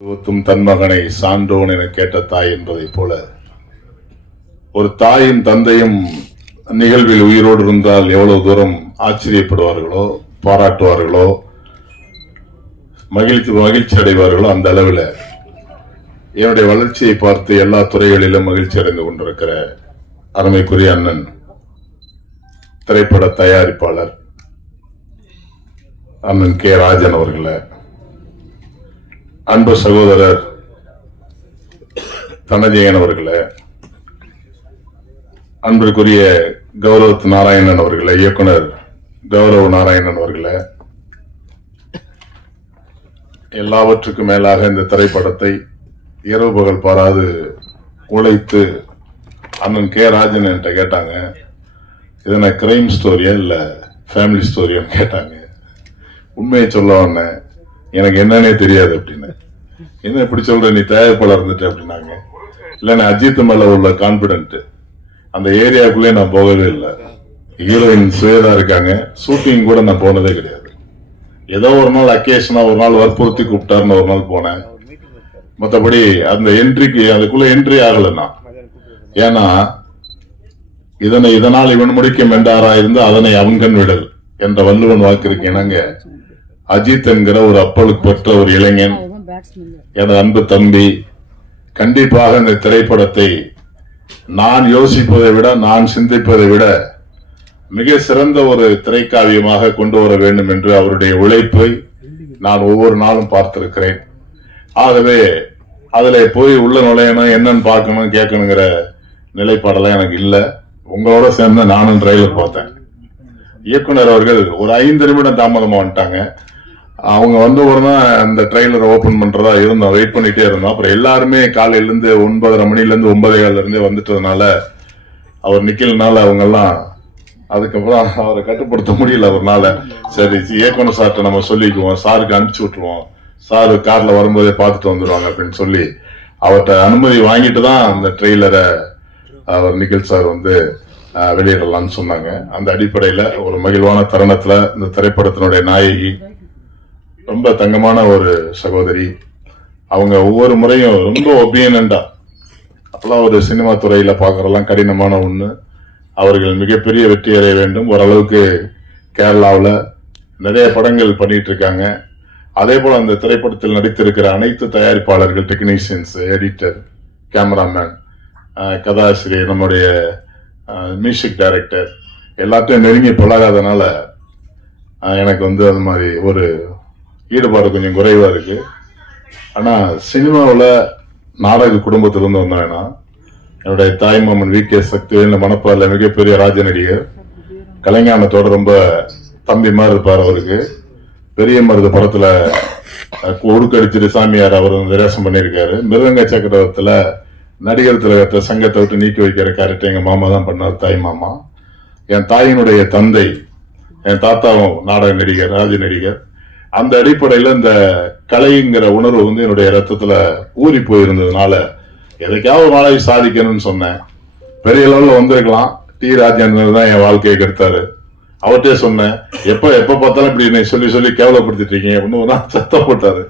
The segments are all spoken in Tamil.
தன் மகனை சான்றோன் என கேட்ட தாய் என்பதை போல ஒரு தாயும் தந்தையும் நிகழ்வில் உயிரோடு இருந்தால் எவ்வளவு தூரம் ஆச்சரியப்படுவார்களோ, பாராட்டுவார்களோ, மகிழ்ச்சி அடைவார்களோ அந்த அளவில் என்னுடைய வளர்ச்சியை பார்த்து எல்லா துறைகளிலும் மகிழ்ச்சி அடைந்து கொண்டிருக்கிற அருமைக்குரிய அண்ணன் திரைப்பட தயாரிப்பாளர் அண்ணன் கே ராஜன் அவர்களே, அன்பு சகோதரர் தனஜெயன் அவர்களே, அன்பிற்குரிய கௌரவ் நாராயணன் அவர்களே, இயக்குனர் கௌரவ் நாராயணன் அவர்களே, எல்லாவற்றுக்கும் மேலாக இந்த திரைப்படத்தை இரவு பகல் பாராது உழைத்து அண்ணன் கே ராஜன் என்கிட்ட கேட்டாங்க, இதனை கிரைம் ஸ்டோரியா இல்ல ஃபேமிலி ஸ்டோரியான்னு கேட்டாங்க. உண்மையை சொல்ல வந்தேன், எனக்கு என்னன்னே தெரியாது அப்படின்னு. என்ன இப்படி சொல்ற, நீ தயாரிப்பாளர் இருந்துட்டு அப்படின்னாங்க. இல்ல, நான் அஜித் மேல உள்ள கான்பிடன்ட், அந்த ஏரியாவுக்குள்ளே நான் போகவே இல்லை. ஹீரோயின் சுயதா இருக்காங்க, ஷூட்டிங் கூட நான் போனதே கிடையாது. ஏதோ ஒரு நாள் அக்கேஷனா ஒரு நாள் வற்புறுத்தி கூப்பிட்டாருன்னு ஒரு நாள் போனேன். மற்றபடி அந்த என்ட்ரிக்கு அதுக்குள்ள என்ட்ரி ஆகலன்னா, ஏன்னா இதனால் இவன் முடிக்கும் என்றாரா இருந்து அதனை அவன்கண் விடல் என்ற வள்ளுவன் வாக்கிற்கு இணங்க அஜித் என்கிற ஒரு அப்பலுக்கு பெற்ற ஒரு இளைஞன், எனது அன்பு தம்பி, கண்டிப்பாக இந்த திரைப்படத்தை நான் யோசிப்பதை விட, நான் சிந்திப்பதை விட மிக சிறந்த ஒரு திரைக்காவியமாக கொண்டு வர வேண்டும் என்று அவருடைய உழைப்பை நான் ஒவ்வொரு நாளும் பார்த்திருக்கிறேன். ஆகவே அதுல போய் உள்ள நுழையணும், என்னன்னு பார்க்கணும், கேட்கணுங்கிற நிலைப்பாடெல்லாம் எனக்கு இல்ல. உங்களோட சேர்ந்து நானும் ட்ரெய்லர் பார்த்தேன். இயக்குனர் அவர்கள் ஒரு 5 நிமிடம் தாமதமா வந்துட்டாங்க. அவங்க வந்த உடனே அந்த ட்ரெய்லரை ஓபன் பண்றதா இருந்தோம், வெயிட் பண்ணிட்டே இருந்தோம். அப்புறம் எல்லாருமே காலையில இருந்து 9:30 மணில இருந்து 9:15 இருந்தே வந்துட்டதுனால அவர் நிக்கலனால அவங்க எல்லாம், அதுக்கப்புறம் அவரை கட்டுப்படுத்த முடியல அவர்னால. சரி, இயக்குனர் சார்ட்ட நம்ம சொல்லிக்குவோம், சாருக்கு அனுப்பிச்சு விட்டுருவோம், சாரு கார்ல வரும்போதே பார்த்துட்டு வந்துடுவாங்க அப்படின்னு சொல்லி அவர்கிட்ட அனுமதி வாங்கிட்டு தான் அந்த ட்ரெய்லரை அவர் நிக்கில் சார் வந்து வெளியிடலாம்னு சொன்னாங்க. அந்த அடிப்படையில ஒரு மகிழ்வான தருணத்துல இந்த திரைப்படத்தினுடைய நாயகி ரொம்ப தங்கமான ஒரு சகோதரி. அவங்க ஒவ்வொரு முறையும் ரொம்ப ஒபீனியன்டா, அப்பெல்லாம் ஒரு சினிமா துறையில பாக்குறதெல்லாம் கடினமான ஒண்ணு. அவர்கள் மிகப்பெரிய வெற்றி அடைய வேண்டும். ஓரளவுக்கு கேரளாவில் நிறைய படங்கள் பண்ணிட்டு இருக்காங்க. அதே போல அந்த திரைப்படத்தில் நடித்திருக்கிற அனைத்து தயாரிப்பாளர்கள், டெக்னீஷியன்ஸ், எடிட்டர், கேமராமேன், கதாசிரியர், நம்முடைய மியூசிக் டைரக்டர் எல்லாத்தையும் நெருங்கி பழகாதனால எனக்கு வந்து அது மாதிரி ஒரு ஈடுபாடு கொஞ்சம் குறைவா இருக்கு. ஆனா சினிமாவில் நாடக குடும்பத்திலிருந்து வந்தேன்னா என்னுடைய தாய்மாமன் வி கே சக்திவேல் மணப்பாறையில் மிகப்பெரிய ராஜ நடிகர், கலைஞானத்தோட ரொம்ப தம்பி மாதிரி இருப்பார். அவருக்கு பெரிய மருது படத்துல உடுக்கடிச்சிட்டு சாமியார் அவர் நிராசம் பண்ணியிருக்காரு. மிருதங்க சக்கரவர்த்தில நடிகர் திலகத்தை சங்கத்தை விட்டு நீக்கி வைக்கிற கேரக்டர் எங்க மாமா தான் பண்ணார், தாய் மாமா. என் தாயினுடைய தந்தை, என் தாத்தாவும் நாடக நடிகர், ராஜ நடிகர். அந்த அடிப்படையில இந்த கலைங்கிற உணர்வு வந்து என்னுடைய ரத்தத்துல ஊறி போயிருந்ததுனால எதைக்காவது ஒரு நாளைக்கு சாதிக்கணும்னு சொன்னேன். பெரிய லெவலில் வந்திருக்கலாம். டி ராஜேந்திரன் தான் என் வாழ்க்கையை கெடுத்தாரு. அவர்கிட்டே சொன்னேன், எப்ப பார்த்தாலும் இப்படி சொல்லி சொல்லி கேவலப்படுத்திட்டு இருக்கீங்க அப்படின்னு ஒரு நாள் சத்தம் போட்டாரு.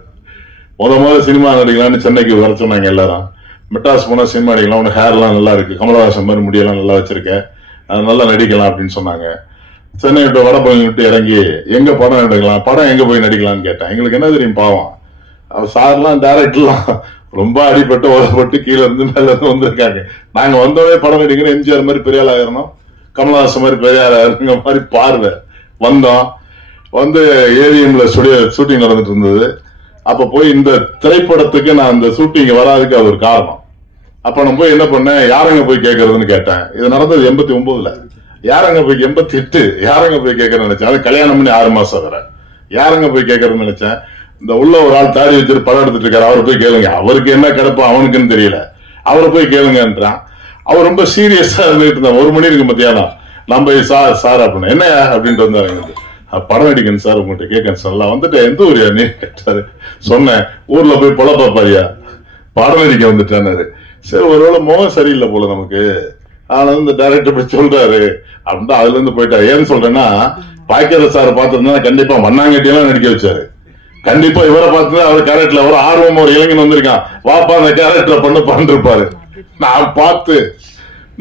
முதல்ல சினிமா நடிக்கலாம்னு சென்னைக்கு வர சொன்னாங்க எல்லாரும். மெட்ராஸ் போனா சினிமா நடிக்கலாம், உனக்கு ஹேர்லாம் நல்லா இருக்கு, கமலஹாசன் மாதிரி முடியெல்லாம் நல்லா வச்சிருக்க, அது நல்லா நடிக்கலாம் அப்படின்னு சொன்னாங்க. சென்னை விட்டு வடபழனி விட்டு இறங்கி எங்க படம் எடுக்கலாம், படம் எங்க போய் நடிக்கலாம்னு கேட்டேன். எங்களுக்கு என்ன தெரியும் பாவம், அவர் சார்லாம் டைரக்டர்லாம் ரொம்ப அடிபட்டு ஓதப்பட்டு கீழே இருந்து மேல இருந்து வந்திருக்காங்க. நாங்க வந்தோடனே படம் நடிக்கணும், எம்ஜிஆர் மாதிரி பெரிய ஆள் ஆயிரணும், கமலஹாசன் மாதிரி பெரிய ஆள் ஆயிருங்க மாதிரி பார்வை வந்தோம். வந்து ஏவிஎம்ல ஷூட்டிங் நடந்துட்டு இருந்தது. அப்ப போய் இந்த திரைப்படத்துக்கு நான் அந்த ஷூட்டிங் வராதுக்கு அது ஒரு காரணம். அப்ப நான் போய் என்ன பண்ணேன், யாரங்க போய் கேட்கறதுன்னு கேட்டேன். இது நடந்தது 89ல. யாரங்க போய் 88 யாரங்க போய் கேட்கறேன்னு நினைச்சேன். அது கல்யாணம் பண்ணி 6 மாசம் வர யாரங்க போய் கேட்கறதுன்னு நினைச்சேன். இந்த உள்ள ஒரு ஆள் தாடி வச்சுட்டு படம் எடுத்துட்டு இருக்காரு, அவரை போய் கேளுங்க, அவருக்கு என்ன கிடப்பா அவனுக்குன்னு தெரியல, அவரை போய் கேளுங்கன்றான். அவர் ரொம்ப சீரியஸா இருந்துட்டு இருந்தா. 1 மணி இருக்கு மத்தியானம். நம்ம சார் அப்படின்னு என்ன அப்படின்ட்டு வந்தாரு. படம் அடிக்கணும் சார், உங்கள்கிட்ட கேட்கணும் சார். எல்லாம் வந்துட்டு எந்த ஊரியா நீ கேட்டாரு. சொன்னேன், ஊர்ல போய் பொழப்பா பாரியா, படம் அடிக்க வந்துட்டாரு. சரி, ஒருவேளை முகம் சரியில்லை போல நமக்கு, ஆனா இந்த டைரக்டர் இப்படி சொல்றாரு அப்படின்ட்டு அதுல இருந்து போயிட்டாரு. ஏன்னு சொல்றேன்னா, பாய்க்கிற சார் பார்த்திருந்தா கண்டிப்பா மண்ணாங்கட்டியெல்லாம் நடிக்க வச்சாரு. கண்டிப்பா இவரை பார்த்து அவர் கேரக்டர்ல ஒரு ஆர்வம் ஒரு இளைஞன் வந்திருக்கான், வாப்பா அந்த கேரக்டரை பண்ணு இருப்பாரு. நான் பார்த்து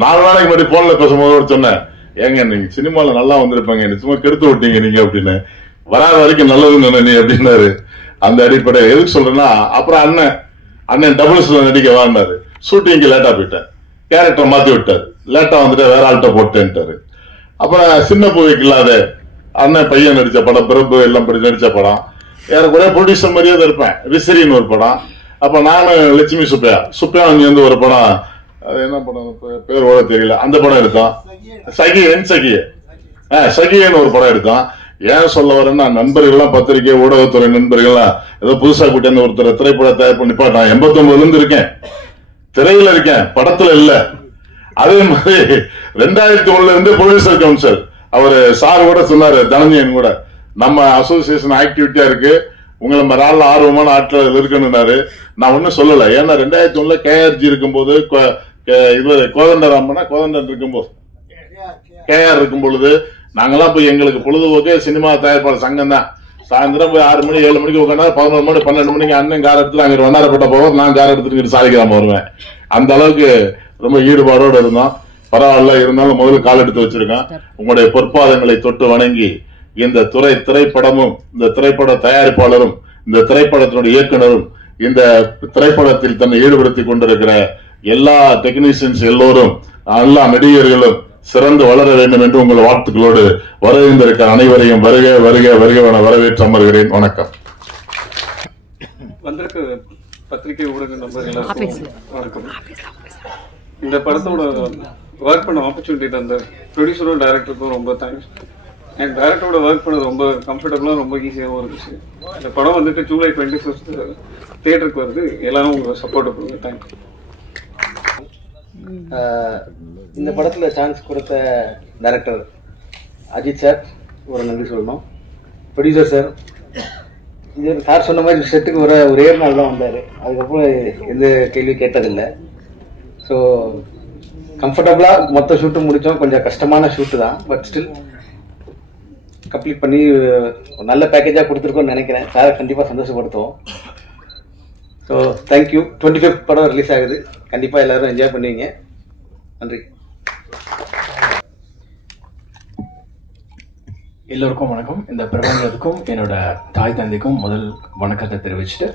4 நாளைக்கு முன்னாடி போன்ல பேசும்போது சொன்னேன், ஏங்க நீங்க சினிமால நல்லா வந்திருப்பாங்க, சும்மா கெடுத்து விட்டீங்க நீங்க அப்படின்னு, வராத வரைக்கும் நல்லதுன்னு நீ அப்படின்னாரு. அந்த அடிப்படை எதுக்கு சொல்றேன்னா, அப்புறம் அண்ணன் டபுள்ஸ்ல நடிக்க வாங்கினாரு, ஷூட்டிங்க்கு லேட்டா போயிட்டேன், கேரக்டர் மாத்தி விட்டாரு, லேட்டா வந்துட்டு வேற ஆள்கிட்ட போட்டேன்ட்டாரு. அப்புறம் சின்ன பூவிக்கு இல்லாத அண்ணன் பையன் நடிச்ச படம், பிரபு எல்லாம் நடிச்ச படம், எனக்கு ஒரே ப்ரொடியூசர் மாதிரியே தான் இருப்பேன். விசிறின்னு ஒரு படம், அப்ப நானும் லட்சுமி சுப்பையா வந்து ஒரு படம், அது என்ன படம் பேர் ஓட தெரியல, அந்த படம் எடுத்தோம். சகியன்னு ஒரு படம் எடுத்தோம். ஏன் சொல்ல வரேன்னா, நண்பர்கள்லாம் பத்திரிகை ஊடகத்துறை நண்பர்கள்லாம் ஏதோ புதுசா கூட்டி ஒருத்தர் திரைப்பட தயார் பண்ணி நான் 89ல இருந்து இருக்கேன், திரையில இருக்கேன், படத்துல இல்ல. அதே மாதிரி 2001ல இருந்து ப்ரொடியூசர் கவுன்சில் அவரு சார் கூட சொன்னாரு, தனஞ்சயன் கூட, நம்ம அசோசியேஷன் ஆக்டிவிட்டியா இருக்கு, உங்களை நம்ம ஆள் ஆர்வமான ஆட்கள் இருக்கணும்னாரு. நான் ஒன்னும் சொல்லல, ஏன்னா 2001ல கேஆர்ஜி இருக்கும்போது, கோதண்டன் இருக்கும்போது, கேஆர் இருக்கும் பொழுது நாங்கெல்லாம் போய் எங்களுக்கு பொழுதுபோக்கு சினிமா தயாரிப்பாளர் சங்கம் தான். சாயந்தரம் போய் 6 மணி 7 மணிக்கு உட்காந்து 11 மணி 12 மணிக்கு அண்ணன் கார் எடுத்துட்டு அங்க வண்ணாரப்பட்ட போவோம், நான் கார் எடுத்துட்டு சாலிகிராம வருவேன். அந்த அளவுக்கு ரொம்ப ஈடுபாடோடு இருந்தோம். பரவாயில்ல, இருந்தாலும் முதல்ல கால் எடுத்து வச்சிருக்கேன். உங்களுடைய பொற்பாதங்களை தொட்டு வணங்கி, இந்த திரைப்படமும் இந்த திரைப்பட தயாரிப்பாளரும் இந்த திரைப்படத்தினுடைய இயக்குனரும் இந்த திரைப்படத்தில் தன்னை ஈடுபடுத்திக் கொண்டிருக்கிற எல்லா டெக்னீஷியன்ஸ் எல்லோரும், எல்லா நடிகர்களும் சிறந்து வளர வேண்டும் என்று உங்கள் வாழ்த்துக்களோடு வரவேந்திருக்கிற அனைவரையும் வருக வருக வருக என வரவேற்று அமர்கிறேன். வணக்கம். வந்திருக்க பத்திரிகை ஊடக நண்பர்கள் வணக்கம். இந்த படத்தோட ஒர்க் பண்ண ஆப்பர்ச்சுனிட்டி தந்த ப்ரொடியூசரும் டைரக்டருக்கும் ரொம்ப தேங்க்ஸ். அண்ட் டைரக்டரோட ஒர்க் பண்ணது ரொம்ப கம்ஃபர்டபுளாக ரொம்ப ஈஸியாகவும் இருந்துச்சு. இந்த படம் வந்துட்டு ஜூலை 25 தியேட்டருக்கு வருது. எல்லாரும் உங்களை சப்போர்ட் பண்ணுங்க. தேங்க்யூ. இந்த படத்தில் சான்ஸ் கொடுத்த டைரக்டர் அஜித் சார் ஒரு நன்றி சொல்லணும். ப்ரொடியூசர் சார், இது சார் சொன்ன மாதிரி செட்டுக்கு ஒரே நாள் தான் வந்தார், அதுக்கப்புறம் எந்த கேள்வி கேட்டதில்லை. ஸோ கம்ஃபர்டபுளாக மொத்த ஷூட்டும் முடித்தோம். கொஞ்சம் கஷ்டமான ஷூட்டு தான், பட் ஸ்டில் கம்ப்ளீட் பண்ணி நல்ல பேக்கேஜாக கொடுத்துருக்கோன்னு நினைக்கிறேன். சாரை கண்டிப்பாக சந்தோஷப்படுத்துவோம். So thank you. 25th படம் ரிலீஸ் ஆகுது, கண்டிப்பாக எல்லோரும் என்ஜாய் பண்ணுவீங்க. நன்றி. எல்லோருக்கும் வணக்கம். இந்த பிரபஞ்சத்துக்கும் என்னோட தாய் தந்தைக்கும் முதல் வணக்கத்தை தெரிவிச்சுட்டு,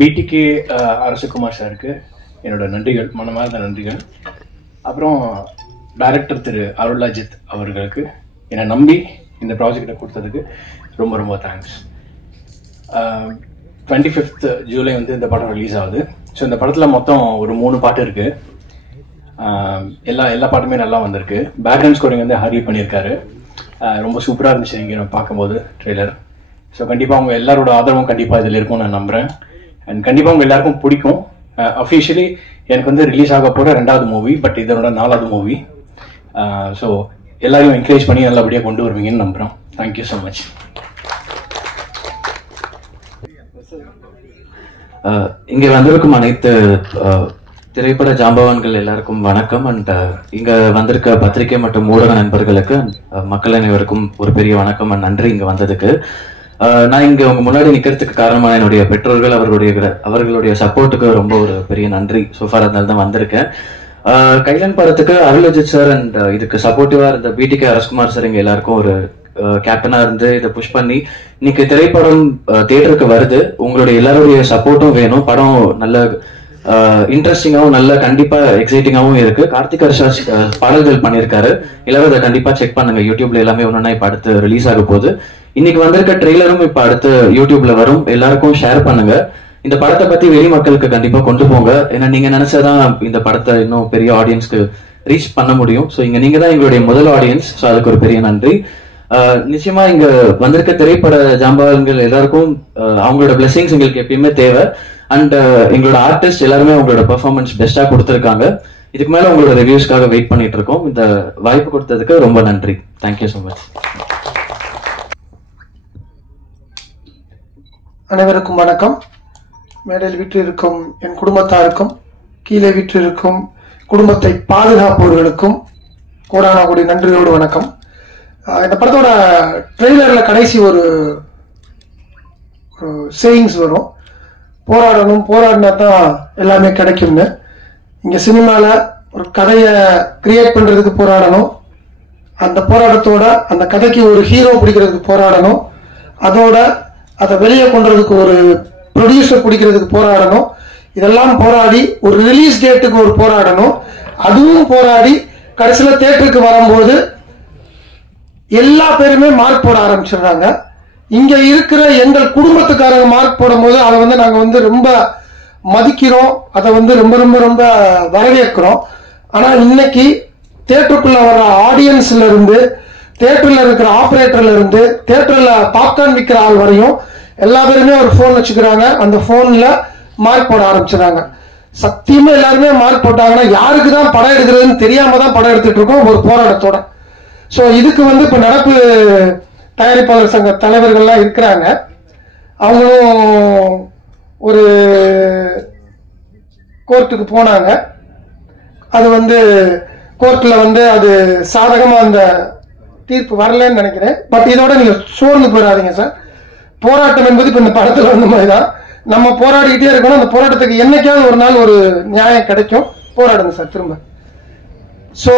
பிடிகே அரசகுமார் சாருக்கு என்னோட நன்றிகள், மனமார்ந்த நன்றிகள். அப்புறம் டைரக்டர் திரு அருள் அஜித் அவர்களுக்கு என்னை நம்பி இந்த ப்ராஜெக்டை கொடுத்ததுக்கு ரொம்ப ரொம்ப தேங்க்ஸ். 25th ஜூலை வந்து இந்த படம் ரிலீஸ் ஆகுது. ஸோ இந்த படத்தில் மொத்தம் ஒரு 3 பாட்டு இருக்குது. எல்லா பாட்டுமே நல்லா வந்திருக்கு. பேக்ரவுண்ட் ஸ்கோரிங் வந்து ஹரி பண்ணியிருக்காரு. ரொம்ப சூப்பராக இருந்துச்சு இங்கே பார்க்கும்போது ட்ரெய்லர். ஸோ கண்டிப்பாக அவங்க எல்லாரோட ஆதரவும் கண்டிப்பாக இதில் இருக்கும்னு நான் நம்புகிறேன். அண்ட் கண்டிப்பாக அவங்க எல்லாருக்கும் பிடிக்கும். அஃபிஷியலி எனக்கு வந்து ரிலீஸ் ஆக போகிற 2வது மூவி, பட் இதனோட 4வது மூவி. ஸோ எல்லாரையும் என்கரேஜ் பண்ணி நல்லபடியாக கொண்டு வருவீங்கன்னு நம்புகிறோம். Thank you so much. இங்கே வந்திருக்கும் அனைத்து திரைப்பட ஜாம்பவான்கள் எல்லாருக்கும் வணக்கம். அண்ட் இங்க வந்திருக்க பத்திரிகை மற்றும் ஊடக நண்பர்களுக்கு, மக்கள் அனைவருக்கும் ஒரு பெரிய வணக்கம் அண்ட் நன்றி இங்க வந்ததுக்கு. நான் இங்க உங்க முன்னாடி நிக்கிறதுக்கு காரணமான என்னுடைய பெற்றோர்கள், அவர்களுடைய சப்போர்ட்டுக்கு ரொம்ப ஒரு பெரிய நன்றி. சோஃபார் அதனால தான் வந்திருக்கேன். கைலன் படத்துக்கு அருள் அஜித் சார் அண்ட் இதுக்கு சப்போர்ட்டிவா இருந்த பிடிகே அரசகுமார் சார் இங்க எல்லாருக்கும் ஒரு கேப்டனா இருந்து இதை புஷ் பண்ணி இன்னைக்கு திரைப்படம் தியேட்டருக்கு வருது. உங்களுடைய எல்லாருடைய சப்போர்ட்டும் வேணும். படம் நல்ல இன்ட்ரெஸ்டிங்காகவும் நல்ல கண்டிப்பா எக்ஸைட்டிங்காகவும் இருக்கு. கார்த்திக் ஹர்ஷாஸ் பாடல்கள் பண்ணியிருக்காரு. எல்லாரும் அதை கண்டிப்பா செக் பண்ணுங்க. யூடியூப்ல எல்லாமே ஒன்னொன்னா இப்ப அடுத்து ரிலீஸ் ஆக போகுது. இன்னைக்கு வந்திருக்க ட்ரெய்லரும் இப்ப அடுத்து யூடியூப்ல வரும். எல்லாருக்கும் ஷேர் பண்ணுங்க. இந்த படத்தை பத்தி வெளி மக்களுக்கு கண்டிப்பா கொண்டு போங்க. ஏன்னா நீங்க நினைச்சாதான் இந்த படத்தை இன்னும் பெரிய ஆடியன்ஸ்க்கு ரீச் பண்ண முடியும். ஸோ நீங்க தான் எங்களுடைய முதல் ஆடியன்ஸ். ஸோ அதுக்கு ஒரு பெரிய நன்றி. நிச்சயமா இங்க வந்திருக்க திரைப்பட ஜாம்பவான்கள் எல்லாருக்கும் அவங்களோட பிளெஸிங்ஸ் எங்களுக்கு எப்பயுமே தேவை. அண்ட் எங்களோட ஆர்டிஸ்ட் எல்லாருமே அவங்களோட பெர்ஃபார்மன்ஸ் பெஸ்டா கொடுத்துருக்காங்க. இதுக்கு மேல உங்களோட ரிவ்யூஸ்க்காக வெயிட் பண்ணிட்டு இருக்கோம். இந்த வாய்ப்பு கொடுத்ததுக்கு ரொம்ப நன்றி. Thank you so much. அனைவருக்கும் வணக்கம். மேடையில் வீற்றிருக்கும் என் குடும்பத்தாருக்கும், கீழே வீற்றிருக்கும் குடும்பத்தை பாதுகாப்பவர்களுக்கும் கோடான கோடி நன்றியோடு வணக்கம். இந்த படத்தோட ட்ரெய்லர்ல கடைசி ஒரு ஒரு சேயிங்ஸ் வரும், போராடணும், போராடினா தான் எல்லாமே கிடைக்கும்னு. இங்க சினிமால ஒரு கதையை கிரியேட் பண்றதுக்கு போராடணும், அந்த போராட்டத்தோட அந்த கதைக்கு ஒரு ஹீரோ பிடிக்கிறதுக்கு போராடணும், அதோட அதை வெளியே கொண்டுறதுக்கு ஒரு ப்ரொடியூசர் பிடிக்கிறதுக்கு போராடணும், இதெல்லாம் போராடி ஒரு ரிலீஸ் டேட்டுக்கு ஒரு போராடணும், அதுவும் போராடி கடைசியில் தியேட்டருக்கு வரும்போது எல்லா பேருமே மார்க் போட ஆரம்பிச்சிடுறாங்க. இங்க இருக்கிற எங்கள் குடும்பத்துக்காரங்க மார்க் போடும் போது அதை வந்து நாங்க வந்து ரொம்ப மதிக்கிறோம், அதை வந்து ரொம்ப ரொம்ப ரொம்ப வரவேற்கிறோம். ஆனா இன்னைக்கு தியேட்டருக்குள்ள வர்ற ஆடியன்ஸ்ல இருந்து, தியேட்டர்ல இருக்கிற ஆபரேட்டர்ல இருந்து, தியேட்டர்ல பாப்கார்ன் விற்கிற ஆள் வரையும் எல்லா பேருமே ஒரு போன் வச்சுக்கிறாங்க. அந்த போன்ல மார்க் போட ஆரம்பிச்சிடறாங்க. சத்தியமா எல்லாருமே மார்க் போட்டாங்கன்னா யாருக்கு தான் படம் எடுக்கிறதுன்னு தெரியாம தான் படம் எடுத்துட்டு இருக்கோம் ஒரு போராட்டத்தோட. ஸோ இதுக்கு வந்து இப்ப நடப்பு தயாரிப்பாளர் சங்க தலைவர்கள்லாம் இருக்கிறாங்க. அவங்களும் ஒரு கோர்ட்டுக்கு போனாங்க. அது வந்து கோர்ட்ல வந்து அது சாதகமா அந்த தீர்ப்பு வரலன்னு நினைக்கிறேன். பட் இதோட நீங்க சோர்ந்து போயிடாதீங்க சார். போராட்டம் என்பது இப்ப இந்த படத்துல வந்த மாதிரிதான், நம்ம போராடிக்கிட்டே இருக்கணும். அந்த போராட்டத்துக்கு என்னைக்காவது ஒரு நாள் ஒரு நியாயம் கிடைக்கும். போராடுங்க சார் திரும்ப. ஸோ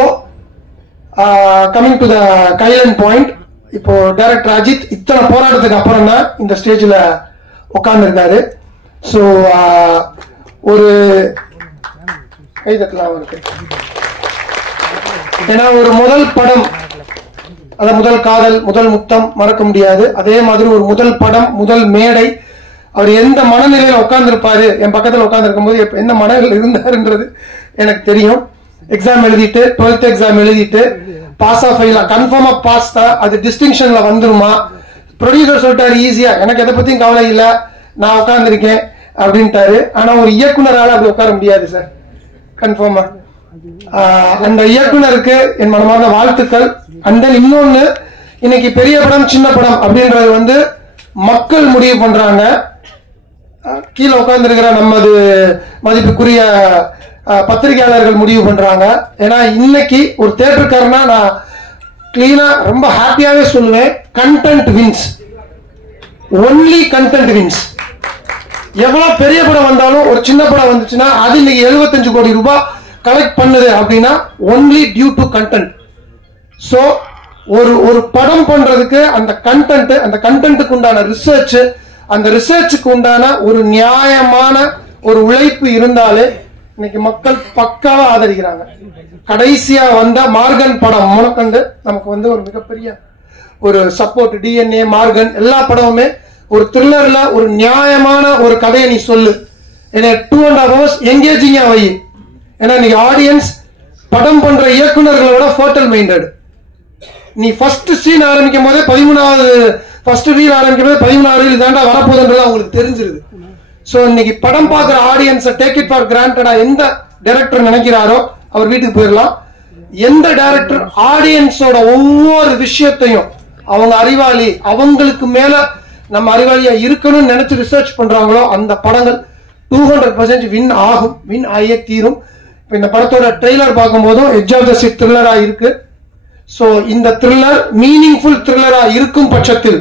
கமிங் டு த கைலன் பாயிண்ட், இப்போ டைரக்டர் அஜித் இத்தனை போராட்டத்துக்கு அப்புறம் தான் இந்த ஸ்டேஜ்ல உட்கார்ந்துருக்காரு. ஸோ ஒரு கைதட்டலாம் இருக்கு. ஏன்னா ஒரு முதல் படம், அத முதல் காதல், முதல் முத்தம் மறக்க முடியாது. அதே மாதிரி ஒரு முதல் படம், முதல் மேடை, அவர் எந்த மனநிலையில உட்கார்ந்துருப்பாரு, என் பக்கத்துல உட்கார்ந்துருக்கும் போது எந்த மனநிலையில் இருந்தாருன்றது எனக்கு தெரியும். எக்ஸாம் எழுதிட்டு 12th எக்ஸாம் எழுதிட்டு பாஸ் ஆஃப் ஆகலாம், கன்ஃபார்மா பாஸ் தான். அது டிஸ்டிங்ஷன்ல வந்துருமா? ப்ரொடியூசர் சொல்லிட்டாரு ஈஸியா, எனக்கு எதை பத்தியும் கவலை இல்லை, நான் உட்கார்ந்துருக்கேன் அப்படின்ட்டாரு. ஆனா ஒரு இயக்குனரால அப்படி உட்கார முடியாது சார், கன்ஃபார்மா. அந்த இயக்குனருக்கு என் மனமார்ந்த வாழ்த்துக்கள். அண்ட் தென் இன்னொன்னு, இன்னைக்கு பெரிய படம் சின்ன படம் அப்படின்றது வந்து மக்கள் முடிவு பண்றாங்க. கீழே உட்கார்ந்துருக்கிற நமது மதிப்புக்குரிய பத்திரிகையாளர்கள் முடிவு பண்றாங்க. ஏன்னா இன்னைக்கு ஒரு தியேட்டருக்காரனா நான் கிளீனா ரொம்ப ஹாப்பியாவே சொல்லுவேன், content wins, only content wins. எவ்வளவு பெரிய படம் வந்தாலும் ஒரு சின்ன படம் வந்துச்சுன்னா அது இன்னைக்கு 75 கோடி ரூபாய் கலெக்ட் பண்ணுது அப்படின்னா only due to content. So ஒரு படம் பண்றதுக்கு அந்த கண்டென்ட், அந்த கண்டென்ட்டுக்கு உண்டான ரிசர்ச், அந்த ரிசர்ச்சுக்கு உண்டான ஒரு நியாயமான ஒரு உழைப்பு இருந்தாலே இன்னைக்கு மக்கள் பக்காவா ஆதரிக்கிறாங்க. கடைசியா வந்த மார்கன் படம் முனக்கண்டு நமக்கு வந்து ஒரு மிகப்பெரிய ஒரு சப்போர்ட். DNA, மார்கன் எல்லா படமுமே ஒரு த்ரில்லர்ல ஒரு நியாயமான ஒரு கதையை நீ சொல்லு, ஏன்னா 2.5 hours எங்கேஜிங்கா வை. ஏன்னா நீ ஆடியன்ஸ் படம் பண்ற இயக்குநர்களோட ஃபோட்டல் மைண்டட். நீ ஃபர்ஸ்ட் சீன் ஆரம்பிக்கும் போதே 13வது ஃபர்ஸ்ட் ரீல் ஆரம்பிக்கும் போது 13வது ரீல் தாண்டா வரப்போகுதுன்றது அவங்களுக்கு தெரிஞ்சிருது. ஸோ இன்னைக்கு படம் பார்க்குற ஆடியன்ஸை டேக் இட் ஃபார் கிராண்டடா எந்த டைரக்டர் நினைக்கிறாரோ அவர் வீட்டுக்கு போயிடலாம். எந்த டைரக்டர் ஆடியன்ஸோட ஒவ்வொரு விஷயத்தையும் அவங்க அறிவாளி, அவங்களுக்கு மேல நம்ம அறிவாளியா இருக்கணும்னு நினைச்சு ரிசர்ச் பண்றாங்களோ அந்த படங்கள் 200% வின் ஆகும், வின் ஆகியே தீரும். இந்த படத்தோட ட்ரெய்லர் பார்க்கும் போதும் எட்ஜ் ஆஃப் த சீட் த்ரில்லரா இருக்கு. சோ இந்த த்ரில்லர் மீனிங்ஃபுல் த்ரில்லரா இருக்கும் பட்சத்தில்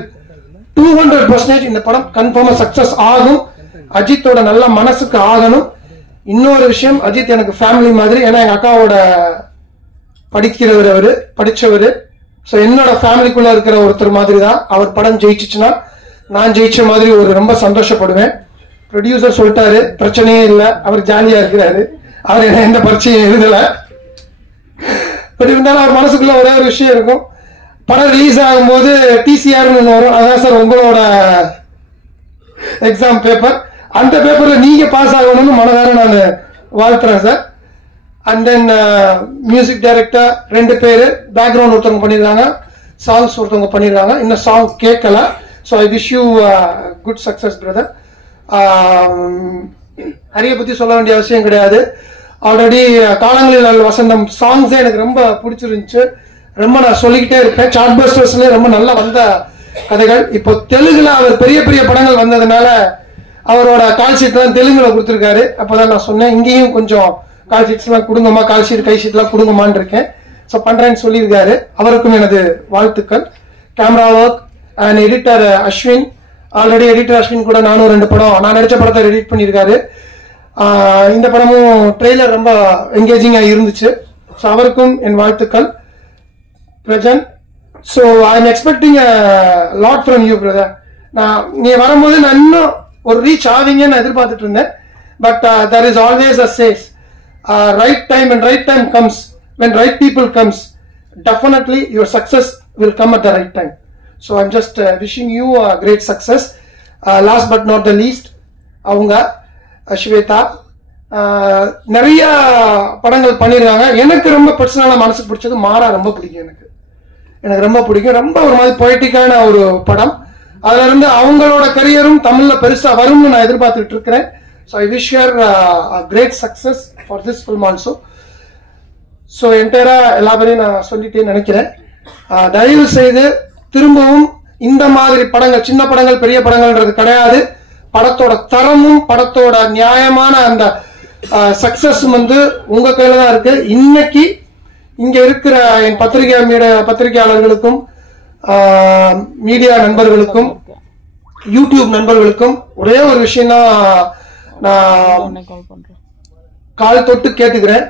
200% இந்த படம் கன்ஃபார்மா சக்சஸ் ஆகும். அஜித்தோட நல்ல மனசுக்கு ஆகணும். இன்னொரு விஷயம், அஜித் எனக்கு ஃபேமிலி மாதிரி. ஏன்னா எங்க அக்காவோட படிக்கிறவர், அவரு படிச்சவரு. ஸோ என்னோட ஃபேமிலிக்குள்ள இருக்கிற ஒருத்தர் மாதிரி தான். அவர் படம் ஜெயிச்சுச்சுன்னா நான் ஜெயிச்ச மாதிரி ஒரு ரொம்ப சந்தோஷப்படுவேன். ப்ரொடியூசர் சொல்லிட்டாரு, பிரச்சனையே இல்லை, அவர் ஜாலியா இருக்கிறாரு, அவர் என்ன எந்த பரீட்சையும் எழுதல. பட் இருந்தாலும் அவர் மனசுக்குள்ள ஒரே ஒரு விஷயம் இருக்கும், படம் ரிலீஸ் ஆகும்போது TCRன்னு ஒன்று வரும், அதான் சார் உங்களோட எக்ஸாம் பேப்பர், அந்த பேப்பர்ல நீங்க பாஸ் ஆகணும்னு மனதார நான் வாழ்த்துறேன் sir. And then music director 2 பேரு, பேக்ரவுண்ட் ஒருத்தவங்க பண்ணிருக்காங்க, சாங்ஸ் ஒருத்தவங்க பண்ணிருக்காங்க. இன்னும் சாங் கேட்கல. So I wish you good success brother. ஹரியை பத்தி சொல்ல வேண்டிய அவசியம் கிடையாது. ஆல்ரெடி காலங்களில் வசந்தம் சாங்ஸே எனக்கு ரொம்ப பிடிச்சிருந்துச்சு, ரொம்ப நான் சொல்லிக்கிட்டே இருப்பேன். சார்ட் பஸ்டர்ஸ்ல ரொம்ப நல்லா வந்த கதைகள். இப்போ தெலுங்குல அவர் பெரிய பெரிய படங்கள் வந்ததுனால அவரோட கால் ஷீட் எல்லாம் தெலுங்குல கொடுத்துருக்காரு. அப்பதான் நான் சொன்னேன், இங்கேயும் கொஞ்சம் கால் ஷீட்ஸ் எல்லாம் கொடுங்கம்மா, கால் ஷீட் கை ஷீட் எல்லாம் கொடுங்கம்மான்னு இருக்கேன். ஸோ பண்றேன்னு சொல்லியிருக்காரு. அவருக்கும் எனது வாழ்த்துக்கள். Camera work and editor Ashwin, already editor Ashwin கூட நானும் 2 படம் நான் நடிச்ச படத்தை எடிட் பண்ணியிருக்காரு. இந்த படமும் ட்ரெய்லர் ரொம்ப என்கேஜிங்காக இருந்துச்சு. ஸோ அவருக்கும் என் வாழ்த்துக்கள். Prajan, so I am expecting lot from you brother. நீ வரும்போது நான் இன்னும் ஒரு ரீச் ஆவீங்கன்னு நான் எதிர்பார்த்துட்டு இருந்தேன். But there is always a says right time, and right time comes when right people comes, definitely your success will come at the right time. So I'm just wishing you a great success. Last but not the least, அவங்க ஸ்வேதா நிறைய படங்கள் பண்ணியிருக்காங்க. எனக்கு ரொம்ப பர்சனலாக மனசுக்கு பிடிச்சது மாறா ரொம்ப பிடிக்கும். எனக்கு ரொம்ப பிடிக்கும். ரொம்ப ஒரு மாதிரி பொய்டிக்கான ஒரு படம். அதுல இருந்து அவங்களோட கரியரும் தமிழ்ல பெருசா வரும்னு நான் எதிர்பார்த்துட்டு இருக்கிறேன். So I wish your great success for this film also. So என்டையரா எல்லா பேரையும் நான் சொல்லிட்டேன்னு நினைக்கிறேன். தயவு செய்து திரும்பவும் இந்த மாதிரி படங்கள், சின்ன படங்கள் பெரிய படங்கள்ன்றது கிடையாது. படத்தோட தரமும் படத்தோட நியாயமான அந்த சக்சஸும் உங்க கையில தான் இருக்கு. இன்னைக்கு இங்க இருக்கிற என் பத்திரிகையாளர்களுக்கும் மீடியா நண்பர்களுக்கும் யூடியூப் நண்பர்களுக்கும் ஒரே ஒரு விஷயம் தான் நான் கால் தொட்டு கேட்டுக்கிறேன்.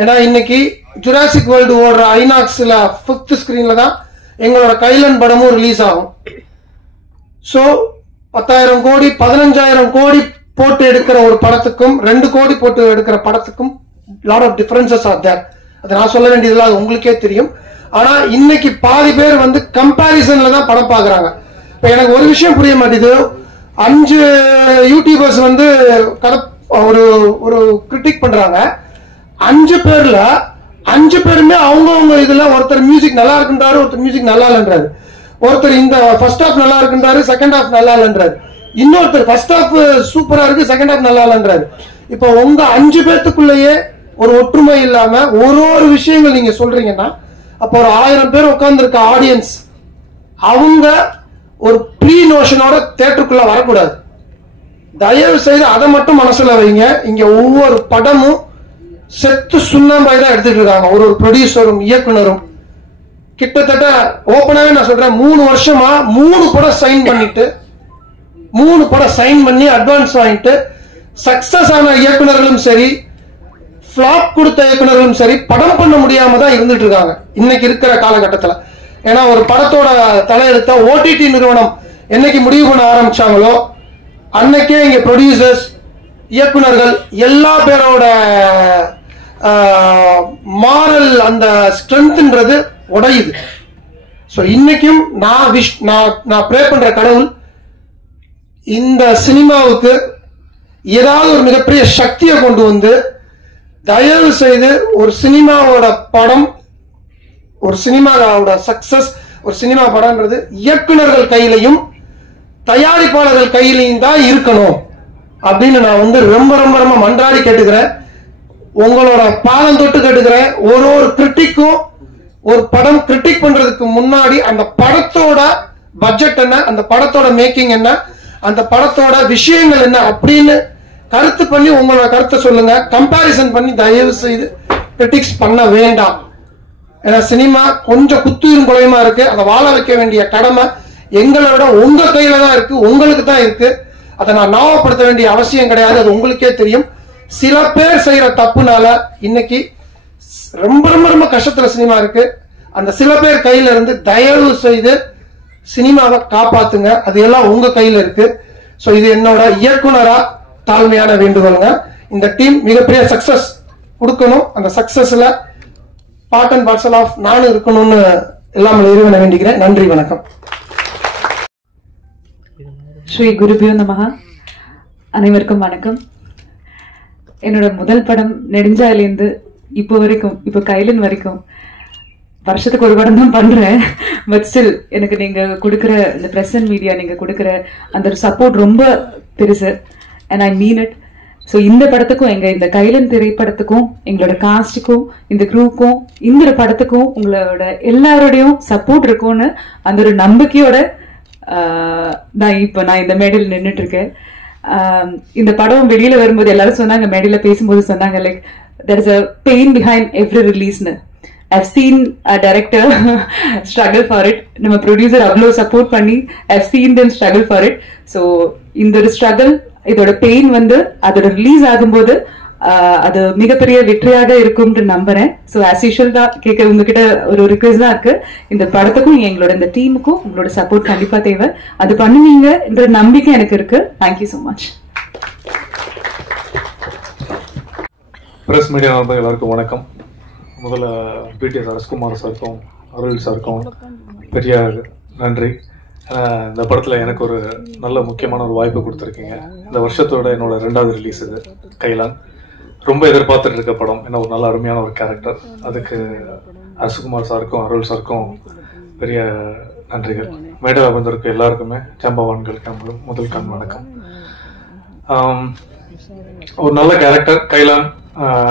ஏன்னா இன்னைக்கு ஜுராசிக் வேர்ல்டு ஓடுற ஐநாக்ஸ்ல 5th ஸ்கிரீன்ல தான் எங்களோட கைலன் படமும் ரிலீஸ் ஆகும். ஸோ 10,000 கோடி 15,000 கோடி போட்டு எடுக்கிற ஒரு படத்துக்கும் 2 கோடி போட்டு எடுக்கிற படத்துக்கும் lot of differences are there. அதை நான் சொல்ல வேண்டியதுல அது உங்களுக்கே தெரியும். ஆனா இன்னைக்கு பாதி பேர் கம்பாரிசன்ல தான் படம் பாக்குறாங்க. இப்ப எனக்கு ஒரு விஷயம் புரிய மாட்டேது. 5 யூடியூபர்ஸ் ஒரு ஒரு கிரிட்டிக் பண்றாங்க. 5 பேர்ல 5 பேருமே அவங்கவுங்க இதுல ஒருத்தர் மியூசிக் நல்லா இருக்குன்றாரு, ஒருத்தர் மியூசிக் நல்லா இல்லைன்றாரு, ஒருத்தர் இந்த ஃபர்ஸ்ட் ஹாஃப் நல்லா இருக்குன்றாரு, செகண்ட் ஹாஃப் நல்லா இல்லைன்றாரு, இன்னொருத்தர் ஃபர்ஸ்ட் ஹாஃப் சூப்பரா இருக்கு, செகண்ட் ஹாஃப் நல்லா இல்லைன்றாரு. இப்போ உங்க 5 பேர்த்துக்குள்ளேயே ஒரு ஒற்றுமை இல்லாம ஒரு விஷயங்கள் நீங்க சொல்றீங்கன்னா அப்போ ஒரு 1000 பேர் உட்கார்ந்து இருக்க ஆடியன்ஸ் அவங்க ஒரு ப்ரீ நோஷனோட தியேட்டருக்குள்ள வரக்கூடாது. தயவு செய்து அதை மட்டும் மனசுல வைங்க. இங்க ஒவ்வொரு படமும் செத்து சுண்ணாம்பாய் தான் எடுத்துட்டு இருக்காங்க. ஒரு ப்ரொடியூசரும் இயக்குனரும் கிட்டத்தட்ட ஓப்பனாவே நான் சொல்றேன் 3 வருஷமா 3 படம் சைன் பண்ணிட்டு 3 படம் சைன் பண்ணி அட்வான்ஸ் வாங்கிட்டு சக்சஸ் ஆன இயக்குனர்களும் சரி, பிளாப் கொடுத்த இயக்குனர்களும் சரி படம் பண்ண முடியாம தான் இருந்துட்டு இருக்காங்க இன்னைக்கு இருக்கிற காலகட்டத்தில். ஏன்னா ஒரு படத்தோட தலையெடுத்த ஓடிடி நிறுவனம் என்னைக்கு முடிவு பண்ண ஆரம்பிச்சாங்களோ அன்னைக்கே இங்க ப்ரொடியூசர்ஸ் இயக்குனர்கள் எல்லா பேரோட மாரல் அந்த ஸ்ட்ரென்த்ன்றது உடையுது. ஸோ இன்னைக்கும் நான் ப்ரே பண்ற கடவுள் இந்த சினிமாவுக்கு ஏதாவது ஒரு மிகப்பெரிய சக்தியை கொண்டு வந்து தயவு செய்து ஒரு சினிமாவோட படம், ஒரு சினிமாவோட சக்சஸ், ஒரு சினிமா படம்ன்றது இயக்குனர்கள் கையிலையும் தயாரிப்பாளர்கள் கையிலையும் தான் இருக்கணும் அப்படின்னு நான் ரொம்ப ரொம்ப ரொம்ப மன்றாடி கேட்டுக்கிறேன். உங்களோட பாலம் தொட்டு கேட்டுக்கிறேன். ஒரு கிரிட்டிக்கும் ஒரு படம் கிரிட்டிக் பண்றதுக்கு முன்னாடி அந்த படத்தோட பட்ஜெட் என்ன, அந்த படத்தோட மேக்கிங் என்ன, அந்த படத்தோட விஷயங்கள் என்ன அப்படின்னு கருத்து பண்ணி உங்களோட கருத்தை சொல்லுங்க. கம்பாரிசன் பண்ணி தயவு செய்து கிரிட்டிக்ஸ் பண்ண வேண்டாம். ஏன்னா சினிமா கொஞ்சம் குத்துயிரும் குலையுமா இருக்கு. அதை வாழ வைக்க வேண்டிய கடமை எங்களை விட உங்க கையில தான் இருக்கு, உங்களுக்கு தான் இருக்கு. அதை நான் ஞாபகப்படுத்த வேண்டிய அவசியம் கிடையாது, அது உங்களுக்கே தெரியும். சில பேர் செய்யற தப்புனால இன்னைக்கு ரொம்ப ரொம்ப ரொம்ப கஷ்டத்துல சினிமா இருக்கு. அந்த சில பேர் கையில இருந்து தயவு செய்து சினிமாவை காப்பாத்துங்க. அது எல்லாம் உங்க கையில இருக்கு. சோ இது என்னோட இயக்குனரா தாழ்மையான வேண்டுகோளுங்க. இந்த டீம் மிகப்பெரிய சக்சஸ் கொடுக்கணும். அந்த சக்சஸ்ல பார்ட் அண்ட் பார்சல் ஆஃப் நானும் இருக்கணும்னு எல்லாம் இறைவனை வேண்டிக்கிறேன். நன்றி, வணக்கம். ஸ்ரீ குருபியோ நமஹ. அனைவருக்கும் வணக்கம். என்னோட முதல் படம் நெடுஞ்சாலேருந்து இப்போ வரைக்கும், இப்போ கைலன் வரைக்கும் வருஷத்துக்கு ஒரு படம் தான் பண்றேன். பட் ஸ்டில் எனக்கு நீங்க கொடுக்குற இந்த பிரஸ் அண்ட் மீடியா நீங்க கொடுக்குற அந்த ஒரு சப்போர்ட் ரொம்ப பெருசு. And I mean it. So இந்த படத்துக்கும் இந்த கைலன் திரைப்படத்துக்கும் எங்களோட காஸ்டுக்கும் இந்த குரூப்புக்கும் இந்த படத்துக்கும் உங்களோட எல்லாரோடையும் சப்போர்ட் இருக்கும்னு அந்த ஒரு நம்பிக்கையோட நான் இந்த மேடையில் நின்றுட்டு இருக்கேன். இந்த படம் வெளியில வரும்போது எல்லாரும் சொன்னாங்க, மேடையில பேசும்போது சொன்னாங்க, like there is a pain behind every release. I've seen a director struggle for it. நம்ம producer அவ்வளோ support பண்ணி I've seen them struggle for it. So இந்த struggle, இதோட pain வந்து அதோட ரிலீஸ் ஆகும்போது அது மிகப்பெரிய வெற்றியாக இருக்கும்னு நம்புறேன். ஸோ ஆஸ் யூஷுவல் தான் கேட்க உங்ககிட்ட ஒரு ரிக்வெஸ்ட் தான் இருக்கு. இந்த படத்துக்கும் எங்களோட இந்த டீமுக்கும் உங்களோட சப்போர்ட் கண்டிப்பா தேவை. அது பண்ணுவீங்கன்ற நம்பிக்கை எனக்கு இருக்கு. Thank you so much. Press media நண்பர்கள் எல்லாருக்கும் வணக்கம். முதல்ல பிடிஎஸ் அரசகுமார் சாருக்கும் அருள் சாருக்கும் பெரிய நன்றி. இந்த படத்தில் எனக்கு ஒரு நல்ல முக்கியமான ஒரு வாய்ப்பு கொடுத்துருக்கீங்க. இந்த வருஷத்தோட என்னோட 2வது ரிலீஸ் இது கைலான். ரொம்ப எதிர்பார்த்துட்டு இருக்க படம். என்ன ஒரு நல்ல அருமையான ஒரு கேரக்டர். அதுக்கு அரசகுமார் சாருக்கும் அருள் சாருக்கும் பெரிய நன்றிகள். மேடையில் வந்திருக்க எல்லாருக்குமே ஜாம்பவான்களுக்கு முதல் கண் வணக்கம். ஒரு நல்ல கேரக்டர் கைலான்,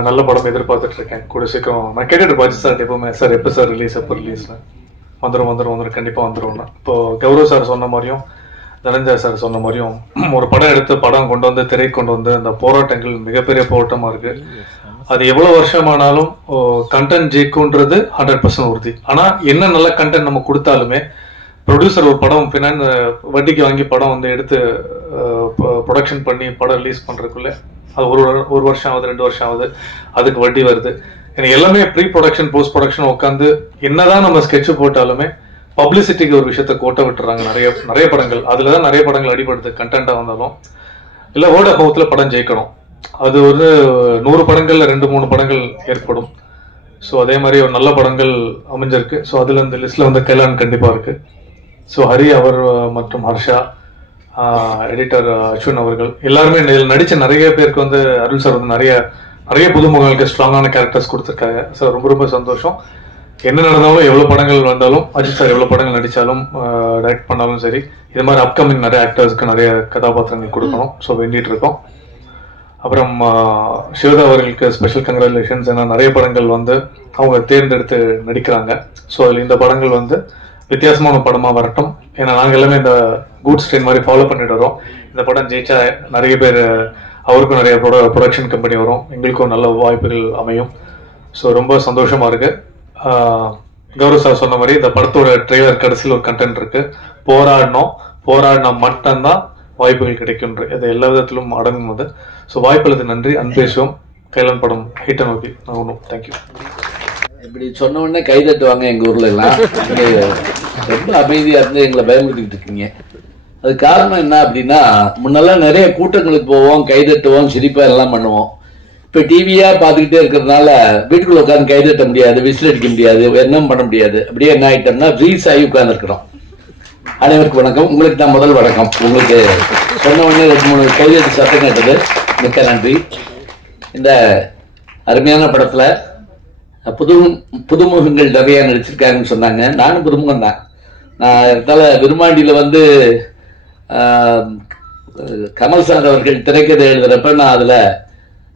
நல்ல படம் எதிர்பார்த்துட்டு இருக்கேன். கூட சீக்கிரம் நான் கேட்டுட்டு பாஜி சார் எப்பவுமே சார் எப்போ சார் ரிலீஸ் எப்போ ரிலீஸ்னு வந்துடும் கண்டிப்பா வந்துடும். இப்போ கௌரவ் சார் சொன்ன மாதிரியும் தனஞ்சய் சார் சொன்ன மாதிரியும் ஒரு படம் எடுத்து படம் கொண்டு வந்து திரை கொண்டு வந்து அந்த போராட்டங்கள் மிகப்பெரிய போராட்டமா இருக்கு. அது எவ்வளவு வருஷமானாலும் கண்டென்ட் ஜெயிக்கும்ன்றது 100% உறுதி. ஆனா என்ன நல்ல கண்டென்ட் நம்ம கொடுத்தாலுமே ப்ரொடியூசர் ஒரு படம் பின்னாடி வட்டிக்கு வாங்கி படம் வந்து எடுத்து ப்ரொடக்ஷன் பண்ணி படம் ரிலீஸ் பண்றதுக்குள்ள அது ஒரு வருஷம் ஆகுது, 2 வருஷம் ஆகுது, அதுக்கு வட்டி வருது. எனக்கு எல்லாமே ப்ரீ ப்ரொடக்ஷன் போஸ்ட் ப்ரொடக்ஷன் உட்காந்து என்னதான் நம்ம ஸ்கெட்ச் போட்டாலுமே பப்ளிசிட்டிக்கு ஒரு விஷயத்த கோட்டை விட்டுறாங்க நிறைய படங்கள். அதுலதான் நிறைய படங்கள் அடிபடுது. கண்டென்ட்டா வந்தாலும் இல்ல வேர்ட் ஆஃப் மவுத்ல படம் ஜெயிக்கணும். அது ஒரு 100 படங்கள்ல 2-3 படங்கள் ஏற்படும். ஸோ அதே மாதிரி ஒரு நல்ல படங்கள் அமைஞ்சிருக்கு. ஸோ அதுல இந்த லிஸ்ட்ல வந்து கைலான் கண்டிப்பா இருக்கு. ஸோ ஹரி அவர் மற்றும் ஹர்ஷா, எடிட்டர் அஸ்வின் அவர்கள் எல்லாருமே நடிச்ச நிறைய பேருக்கு வந்து அருள் சார் வந்து நிறைய புதுமுகங்களுக்கு ஸ்ட்ராங்கான கேரக்டர்ஸ் கொடுத்துருக்காங்க. ஸோ ரொம்ப ரொம்ப சந்தோஷம். என்ன நடந்தாலும் எவ்வளவு படங்கள் வந்தாலும் அஜித் சார் எவ்வளவு படங்கள் நடிச்சாலும் டைரக்ட் பண்ணாலும் சரி, இது மாதிரி அப்கமிங் நிறைய ஆக்டர்ஸ்க்கு நிறைய கதாபாத்திரங்கள் கொடுக்கணும். ஸோ வேண்டிட்டு இருக்கோம். அப்புறம் சிவதா அவர்களுக்கு ஸ்பெஷல் கங்க்ராச்சுலேஷன்ஸ். ஏன்னா நிறைய படங்கள் வந்து அவங்க தேர்ந்தெடுத்து நடிக்கிறாங்க. ஸோ அதில் இந்த படங்கள் வந்து வித்தியாசமான படமா வரட்டும். ஏன்னா நாங்கள் எல்லாமே இந்த கூட்ஸ் ட்ரெயின் மாதிரி ஃபாலோ பண்ணிட்டு வரோம். இந்த படம் ஜெயிச்சா நிறைய பேர் அவருக்கும் நிறைய ப்ரொடக்ஷன் கம்பெனி வரும், எங்களுக்கும் நல்ல வாய்ப்புகள் அமையும். ஸோ ரொம்ப சந்தோஷமா இருக்கு. கௌரவ் சார் சொன்ன மாதிரி இந்த படத்தோட ட்ரெய்லர் கடைசியில் ஒரு கண்டென்ட் இருக்கு. போராடினா மட்டும்தான் வாய்ப்புகள் கிடைக்கும். இது எல்லா விதத்திலும் அடங்கும் அது. ஸோ வாய்ப்புகளுக்கு நன்றி. அன்பேசுவோம். கைலான் படம் ஹிட் நோக்கி நான் தேங்க்யூ. இப்படி சொன்ன உடனே கைதட்டுவாங்க எங்க ஊர்ல எல்லாம். ரொம்ப அமைதியா இருந்து எங்களை பயமுறுத்திக்கிட்டு இருக்கீங்க. அது காரணம் என்ன அப்படின்னா, முன்னெல்லாம் நிறைய கூட்டங்களுக்கு போவோம், கைதட்டுவோம், சிரிப்பா எல்லாம் பண்ணுவோம். இப்ப டிவியா பாத்துக்கிட்டே இருக்கிறதுனால வீட்டுக்குள்ள உட்காந்து கைதட்ட முடியாது, விசில் அடிக்க முடியாது, என்ன பண்ண முடியாது. அப்படியே என்ன ஆயிட்டோம்னா ஃப்ரீஸ் ஆகி உட்கார்ந்து இருக்கிறோம். அனைவருக்கும் வணக்கம். உங்களுக்கு தான் முதல் வணக்கம். உங்களுக்கு சொன்ன உடனே 2-3 கைதட்டு சத்தம் கேட்டது, மிக்க நன்றி. இந்த அருமையான படத்துல புதுமுகங்கள் நிறைய நடிச்சிருக்காங்கன்னு சொன்னாங்க. நானும் புதுமுகம் தான். நான் இருந்தால விருமாண்டியில வந்து கமல் சார் அவர்கள் திரைக்கதை எழுதுறப்ப நான் அதுல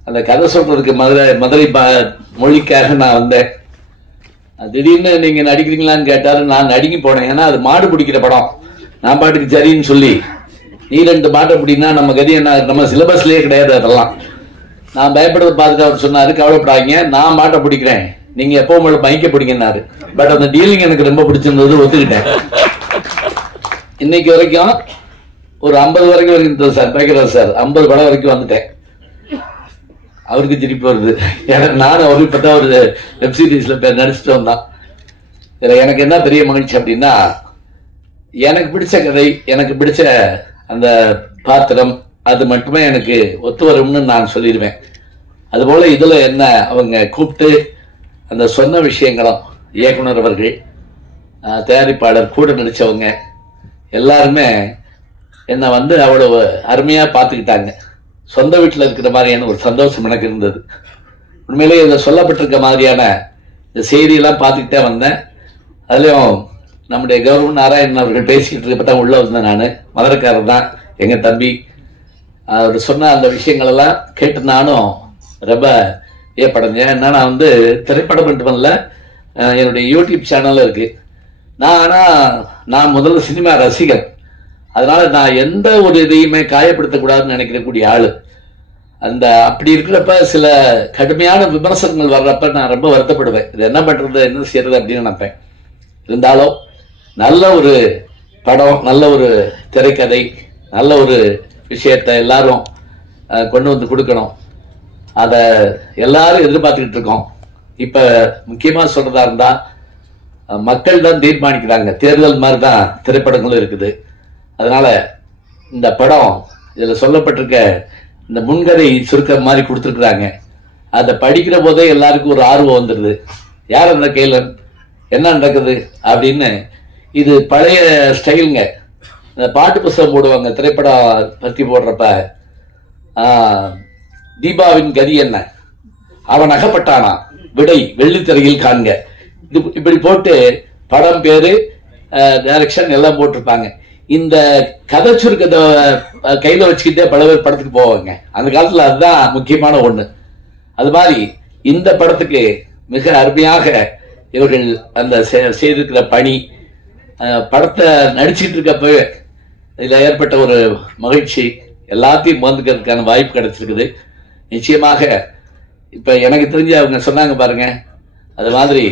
அந்த கதை சொல்றதுக்கு மதுரை மொழிக்காக நான் வந்தேன். திடீர்னு நீங்க நடிக்கிறீங்களான்னு கேட்டாரு. நான் நடுங்கி போனேன். ஏன்னா அது மாடு பிடிக்கிற படம். நான் பாட்டுக்கு சரின்னு சொல்லி, நீ 2 மாட்டை பிடினா நம்ம கதி என்ன, நம்ம சிலபஸ்லயே கிடையாது அதெல்லாம். நான் பயப்படுறத பார்த்துட்டு அவர் சொன்னாரு, கவலைப்படாதீங்க, நான் மாட்டை பிடிக்கிறேன், நீங்க எப்போ உங்களை மைக்க பிடிங்கன்னாரு. பட் அந்த டீலிங் எனக்கு ரொம்ப பிடிச்சிருந்தது, ஒத்துக்கிட்டேன். இன்னைக்கு வரைக்கும் ஒரு 50 வரைக்கும் சார் பேக்கிறார் சார், 50 படம் வரைக்கும் வந்துட்டேன். அவருக்கு திருப்பி வருது. எனக்கு நானும் அவருக்கு இப்பதான் ஒரு வெப் சீரிஸ்ல நடிச்சுட்டு வந்தான். இதுல எனக்கு என்ன பெரிய மகிழ்ச்சி அப்படின்னா, எனக்கு பிடிச்ச கதை, எனக்கு பிடிச்ச அந்த பாத்திரம், அது மட்டுமே எனக்கு ஒத்து வரும்னு நான் சொல்லிடுவேன். அதுபோல இதுல என்ன அவங்க கூப்பிட்டு அந்த சொன்ன விஷயங்களும், இயக்குனர் அவர்கள், தயாரிப்பாளர், கூட நடிச்சவங்க எல்லாருமே என்னை வந்து அவ்வளவு அருமையா பார்த்துக்கிட்டாங்க. சொந்த வீட்டில் இருக்கிற மாதிரியான ஒரு சந்தோஷம் எனக்கு இருந்தது. உண்மையிலேயே இதில் சொல்லப்பட்டிருக்க மாதிரியான இந்த செய்தியெல்லாம் பார்த்துக்கிட்டே வந்தேன். அதுலேயும் நம்முடைய கௌரவ நாராயணன் அவர்கள் பேசிக்கிட்டு இருக்கப்ப தான் உள்ள வந்தேன். நான் மதுரைக்காரர் தான், எங்க தம்பி. அவர் சொன்ன அந்த விஷயங்கள் எல்லாம் கேட்டு நானும் ரொம்ப ஏற்படைஞ்சேன். ஏன்னா நான் வந்து திரைப்படம் மட்டுமல்ல, என்னுடைய யூடியூப் சேனல்ல இருக்கு. நான் முதல்ல சினிமா ரசிகர். அதனால நான் எந்த ஒரு இதையுமே காயப்படுத்தக்கூடாதுன்னு நினைக்கக்கூடிய ஆளு. அந்த அப்படி இருக்கிறப்ப சில கடுமையான விமர்சனங்கள் வர்றப்ப நான் ரொம்ப வருத்தப்படுவேன். இது என்ன பண்றது, என்ன செய்யறது அப்படின்னு நினைப்பேன். இருந்தாலும் நல்ல ஒரு படம், நல்ல ஒரு திரைக்கதை, நல்ல ஒரு விஷயத்தை எல்லாரும் கொண்டு வந்து கொடுக்கணும். அதை எல்லாரும் எதிர்பார்த்துக்கிட்டு இருக்கோம். இப்ப முக்கியமா சொல்றதா இருந்தா மக்கள் தான் தீர்மானிக்கிறாங்க. தேர்தல் மாதிரி தான் திரைப்படங்களும் இருக்குது. அதனால இந்த படம் இதுல சொல்லப்பட்டிருக்க இந்த முன்கதை சுருக்கம் மாதிரி கொடுத்துருக்குறாங்க. அதை படிக்கிற போதே எல்லாருக்கும் ஒரு ஆர்வம் வந்துடுது. யார் அந்த கேளன், என்ன நடக்குது அப்படின்னு. இது பழைய ஸ்டைலுங்க. இந்த பாட்டு புத்தகம் போடுவாங்க திரைப்படம் பத்தி போடுறப்ப, தீபாவின் கதி என்ன, அவன் அகப்பட்டானா, விடை வெள்ளித்திரையில் காண்க, இப்படி போட்டு படம் பேரு டைரக்ஷன் எல்லாம் போட்டிருப்பாங்க. இந்த கதை சுருக்கத்தை கையில வச்சுக்கிட்டே பல பேர் படத்துக்கு போவாங்க. அந்த காலத்துல அதுதான் முக்கியமான ஒண்ணு. அது மாதிரி இந்த படத்துக்கு மிக அருமையாக இவர்கள் அந்த செய்திருக்கிற பணி, படத்தை நடிச்சுட்டு இருக்கப்ப இதுல ஏற்பட்ட ஒரு மகிழ்ச்சி, எல்லாத்தையும் வந்துக்கிறதுக்கான வாய்ப்பு கிடைச்சிருக்குது. நிச்சயமாக இப்ப எனக்கு தெரிஞ்சு அவங்க சொன்னாங்க பாருங்க, அது மாதிரி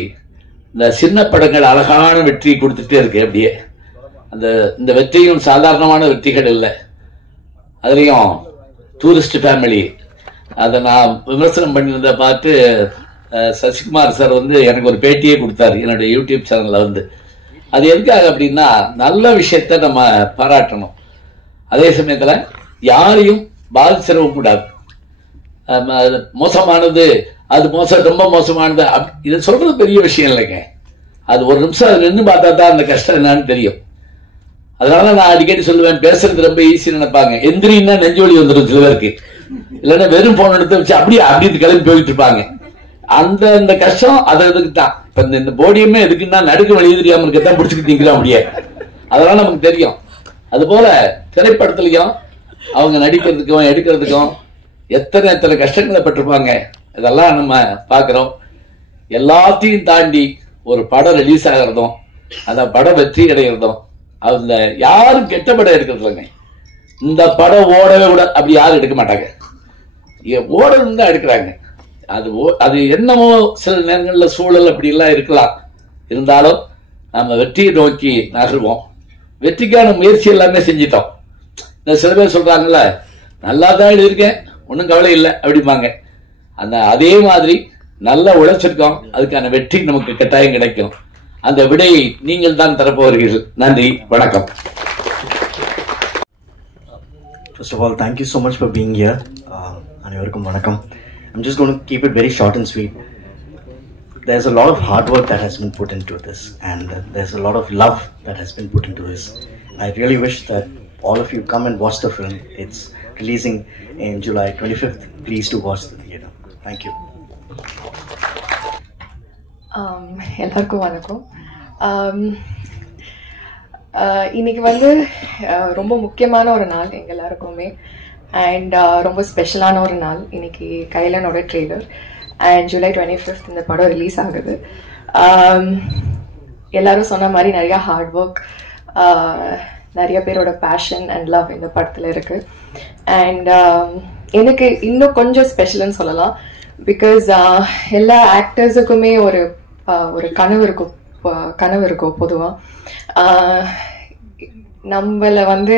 இந்த சின்ன படங்கள் அழகான வெற்றி கொடுத்துட்டே இருக்கு. அப்படியே அந்த இந்த வெற்றியும் சாதாரணமான வெற்றிகள் இல்லை. அதுலயும் டூரிஸ்ட் ஃபேமிலி, அதை நான் விமர்சனம் பண்ணியிருந்த பார்த்து சசிகுமார் சார் வந்து எனக்கு ஒரு பேட்டியே கொடுத்தாரு என்னுடைய யூடியூப் சேனல்ல வந்து. அது எதுக்காக அப்படின்னா, நல்ல விஷயத்த நம்ம பாராட்டணும், அதே சமயத்துல யாரையும் பாதிச்சிடவும் கூடாது. மோசமானது, அது ரொம்ப மோசமானது, இதை சொல்றது பெரிய விஷயம் இல்லைங்க. அது ஒரு நிமிஷம் அது நின்று பார்த்தா தான் அந்த கஷ்டம் என்னன்னு தெரியும். அதனால நான் அடிக்கடி சொல்லுவேன், பேசுறது ரொம்ப ஈஸி நினைப்பாங்க. எந்திரின்னா நெஞ்சு வலி வந்துடும் சில பேருக்கு. இல்லைன்னா வெறும் போன் எடுத்து வச்சு அப்படி கிளம்பி போயிட்டு இருப்பாங்க. அந்த கஷ்டம் அதுக்கு தான். இப்ப இந்த போடியமே எதுக்குன்னா நடுக்கு வழி தெரியாம இருக்கத்தான் பிடிச்சிக்கிட்டு நிக்கிறோம் அப்படியே. அதனால நமக்கு தெரியும். அது போல திரைப்படத்திலையும் அவங்க நடிக்கிறதுக்கும் எடுக்கிறதுக்கும் எத்தனை கஷ்டங்களை பட்டிருப்பாங்க. இதெல்லாம் நம்ம பாக்குறோம். எல்லாத்தையும் தாண்டி ஒரு படம் ரிலீஸ் ஆகிறதும், அந்த படம் வெற்றி அடைகிறதும், அதுல யாரும் கெட்ட படம் எடுக்கிறது இல்லைங்க. இந்த படம் ஓடவே கூட அப்படி யாரும் எடுக்க மாட்டாங்க. ஓடணும் தான் எடுக்கிறாங்க. அது என்னமோ சில நேரங்களில் சூழல் அப்படி எல்லாம் இருக்கலாம். இருந்தாலும் நம்ம வெற்றியை நோக்கி நகர்வோம். வெற்றிக்கான முயற்சி எல்லாமே செஞ்சிட்டோம். இந்த சில பேர் சொல்றாங்கல்ல, நல்லா தான் எழுதியிருக்கேன், ஒன்றும் கவலை இல்லை அப்படிம்பாங்க. அதே மாதிரி நல்லா உழைச்சிருக்கோம், அதுக்கான வெற்றி நமக்கு கட்டாயம் கிடைக்கும். அந்த விடையை நீங்கள் தான் தரப்போகிறீர்கள். நன்றி, வணக்கம். First of all, thank you so much for being here. அனைவருக்கும் வணக்கம். I'm just going to keep it very short and sweet. There's a lot of hard work that has been put into this, and there's a lot of love that has been put into this. I really wish that all of you come and watch the film. It's releasing in July 25th. Please do watch the theater. Thank you. எல்லாருக்கும் வணக்கம். இன்னைக்கு வந்து ரொம்ப முக்கியமான ஒரு நாள் எங்கள் எல்லாருக்குமே, அண்ட் ரொம்ப ஸ்பெஷலான ஒரு நாள். இன்னைக்கு கைலனோட ட்ரெய்லர் அண்ட் July 25th இந்த படம் ரிலீஸ் ஆகுது. எல்லாரும் சொன்ன மாதிரி நிறையா ஹார்ட் ஒர்க், நிறைய பேரோட பேஷன் அண்ட் லவ் இந்த படத்தில் இருக்கு. அண்ட் எனக்கு இன்னும் கொஞ்சம் ஸ்பெஷல்னு சொல்லலாம். பிகாஸ் எல்லா ஆக்டர்ஸுக்குமே ஒரு கனவு இருக்கும் பொதுவாக. நம்மளை வந்து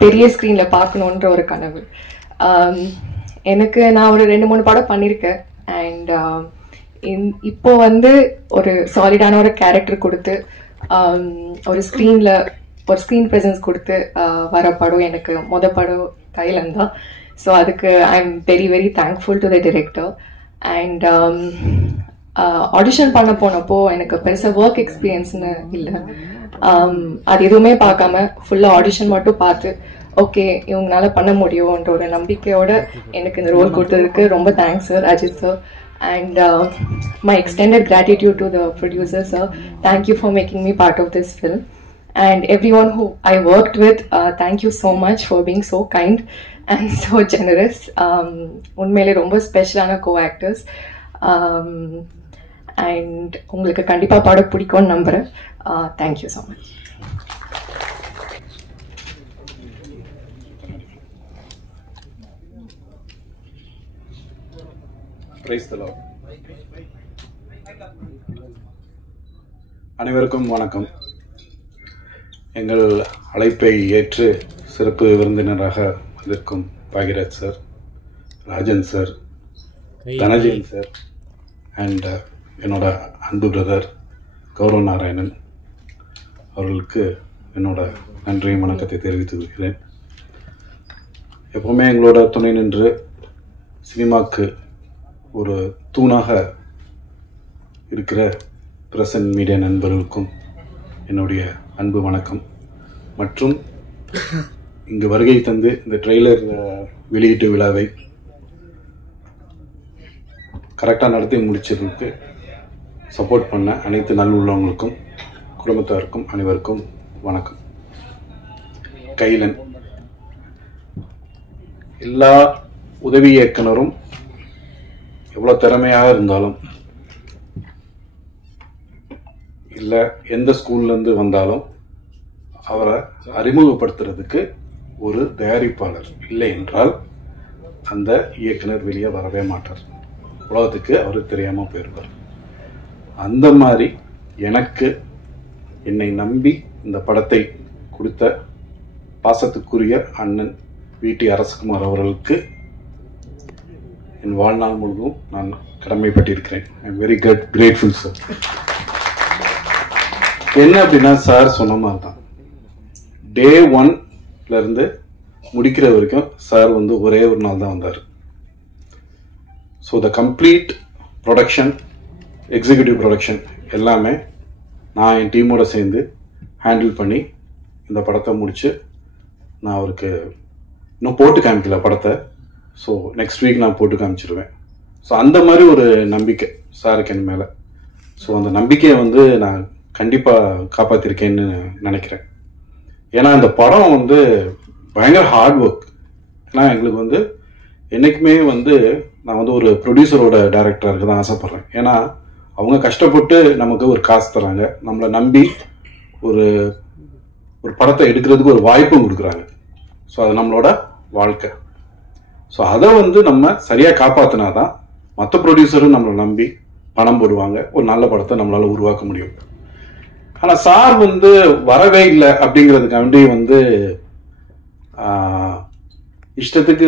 பெரிய ஸ்க்ரீனில் பார்க்கணுன்ற ஒரு கனவு எனக்கு. நான் ஒரு 2-3 படம் பண்ணியிருக்கேன். அண்ட் இப்போ வந்து ஒரு சாலிடான ஒரு கேரக்டர் கொடுத்து ஒரு ஸ்க்ரீன் ப்ரெசன்ஸ் கொடுத்து வர படம் எனக்கு படம் கைலன் தான். ஸோ அதுக்கு I am very very thankful to the director. And audition பண்ண போனப்போ எனக்கு பெருசாக ஒர்க் எக்ஸ்பீரியன்ஸ்னு இல்லை. அது எதுவுமே பார்க்காம ஃபுல்லாக ஆடிஷன் மட்டும் பார்த்து ஓகே இவங்களால பண்ண முடியும்ன்ற ஒரு நம்பிக்கையோட எனக்கு இந்த ரோல் கொடுத்ததுக்கு ரொம்ப thanks sir, Ajith sir. And my extended gratitude to the producer sir. Thank you for making me part of this film. And everyone who I worked with, thank you so much for being so kind and so generous. உண்மையிலே ரொம்ப ஸ்பெஷலான co-actors. And உங்களுக்கு கண்டிப்பா படம் பிடிக்கும்னு நம்புறேன். Thank you so much. Praise the Lord. அனைவருக்கும் வணக்கம். எங்கள் அழைப்பை ஏற்று சிறப்பு விருந்தினராக வந்திருக்கும் Bhagyaraj sir, Rajan sir, Dhanajayan sir and என்னோட அன்பு பிரதர் கௌரவ நாராயணன் அவர்களுக்கு என்னோட நன்றியும் வணக்கத்தை தெரிவித்து கொள்கிறேன். எப்போவுமே எங்களோட துணை நின்று சினிமாவுக்கு ஒரு தூணாக இருக்கிற பிரசன்ட் மீடியா நண்பர்களுக்கும் என்னுடைய அன்பு வணக்கம். மற்றும் இங்கு வருகை தந்து இந்த ட்ரெய்லர் வெளியீட்டு விழாவை கரெக்டாக நடத்தி முடிச்சதுக்கு சப்போர்ட் பண்ண அனைத்து நல்லுள்ளவங்களுக்கும் குடும்பத்தாருக்கும் அனைவருக்கும் வணக்கம். கைலன், எல்லா உதவி இயக்குனரும் எவ்வளோ திறமையாக இருந்தாலும் இல்லை எந்த ஸ்கூல்லேருந்து வந்தாலும் அவரை அறிமுகப்படுத்துறதுக்கு ஒரு தயாரிப்பாளர் இல்லை என்றால் அந்த இயக்குனர் வெளியே வரவே மாட்டார். உலகத்துக்கு அவர் தெரியாமல் போயிடுவார். அந்த மாதிரி எனக்கு என்னை நம்பி இந்த படத்தை கொடுத்த பாசத்துக்குரிய அண்ணன் வி.டி. அரசகுமார் அவர்களுக்கு என் வாழ்நாள் முழுவதும் நான் கடமைப்பட்டிருக்கிறேன். I am very grateful sir. என்ன அப்படின்னா சார் சொன்ன மாதிரி தான் டே 1 முடிக்கிற வரைக்கும் சார் ஒரே ஒரு நாள் தான் வந்தார். So the complete production, executive production எல்லாமே நான் என் டீமோட சேர்ந்து ஹேண்டில் பண்ணி இந்த படத்தை முடித்து நான் அவருக்கு இன்னும் போட்டு காமிக்கல படத்தை. ஸோ நெக்ஸ்ட் வீக் நான் போட்டு காமிச்சிருவேன். ஸோ அந்த மாதிரி ஒரு நம்பிக்கை சாருக்கு என் மேலே. ஸோ அந்த நம்பிக்கையை நான் கண்டிப்பாக காப்பாற்றிருக்கேன்னு நினைக்கிறேன். ஏன்னா அந்த படம் பயங்கர ஹார்ட் ஒர்க். ஏன்னா எங்களுக்கு என்றைக்குமே நான் ஒரு ப்ரொடியூசரோட டைரக்டராக இருக்க தான் ஆசைப்பட்றேன். ஏன்னா அவங்க கஷ்டப்பட்டு நமக்கு ஒரு காசு தராங்க, நம்மளை நம்பி ஒரு படத்தை எடுக்கிறதுக்கு ஒரு வாய்ப்பும் கொடுக்குறாங்க. ஸோ அது நம்மளோட வாழ்க்கை. ஸோ அதை நம்ம சரியாக காப்பாற்றினா தான் மற்ற ப்ரொடியூசரும் நம்மளை நம்பி பணம் போடுவாங்க, ஒரு நல்ல படத்தை நம்மளால் உருவாக்க முடியும். ஆனால் சார் வரவே இல்லை அப்படிங்கிறதுக்காண்டி இஷ்டத்துக்கு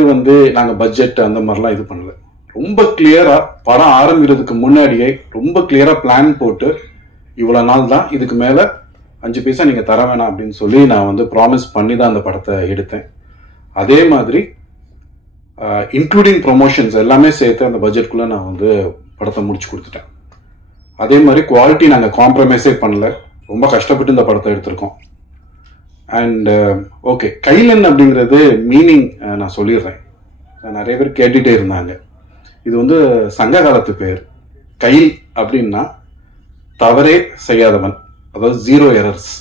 நாங்கள் பட்ஜெட் அந்த மாதிரிலாம் இது பண்ணல. ரொம்ப கிளியராக படம் ஆரம்பிக்கிறதுக்கு முன்னாடியே ரொம்ப கிளியராக பிளான் போட்டு இவ்வளோ நாள் தான், இதுக்கு மேலே 5 பைசா நீங்கள் தர வேணாம் அப்படின்னு சொல்லி நான் ப்ராமிஸ் பண்ணி தான் அந்த படத்தை எடுத்தேன். அதே மாதிரி இன்க்ளூடிங் ப்ரொமோஷன்ஸ் எல்லாமே சேர்த்து அந்த பட்ஜெட்குள்ளே நான் படத்தை முடிச்சு கொடுத்துட்டேன். அதே மாதிரி குவாலிட்டி நாங்கள் காம்ப்ரமைஸே பண்ணல, ரொம்ப கஷ்டப்பட்டு இந்த படத்தை எடுத்திருக்கோம். அண்ட் ஓகே, கைலன் அப்படிங்கிறது மீனிங் நான் சொல்லிடுறேன். நிறைய பேர் கேட்டுகிட்டே இருந்தாங்க. இது சங்க காலத்து பேர். கைல் அப்படின்னா தவறே செய்யாதவன், அதாவது 0 எரர்ஸ்.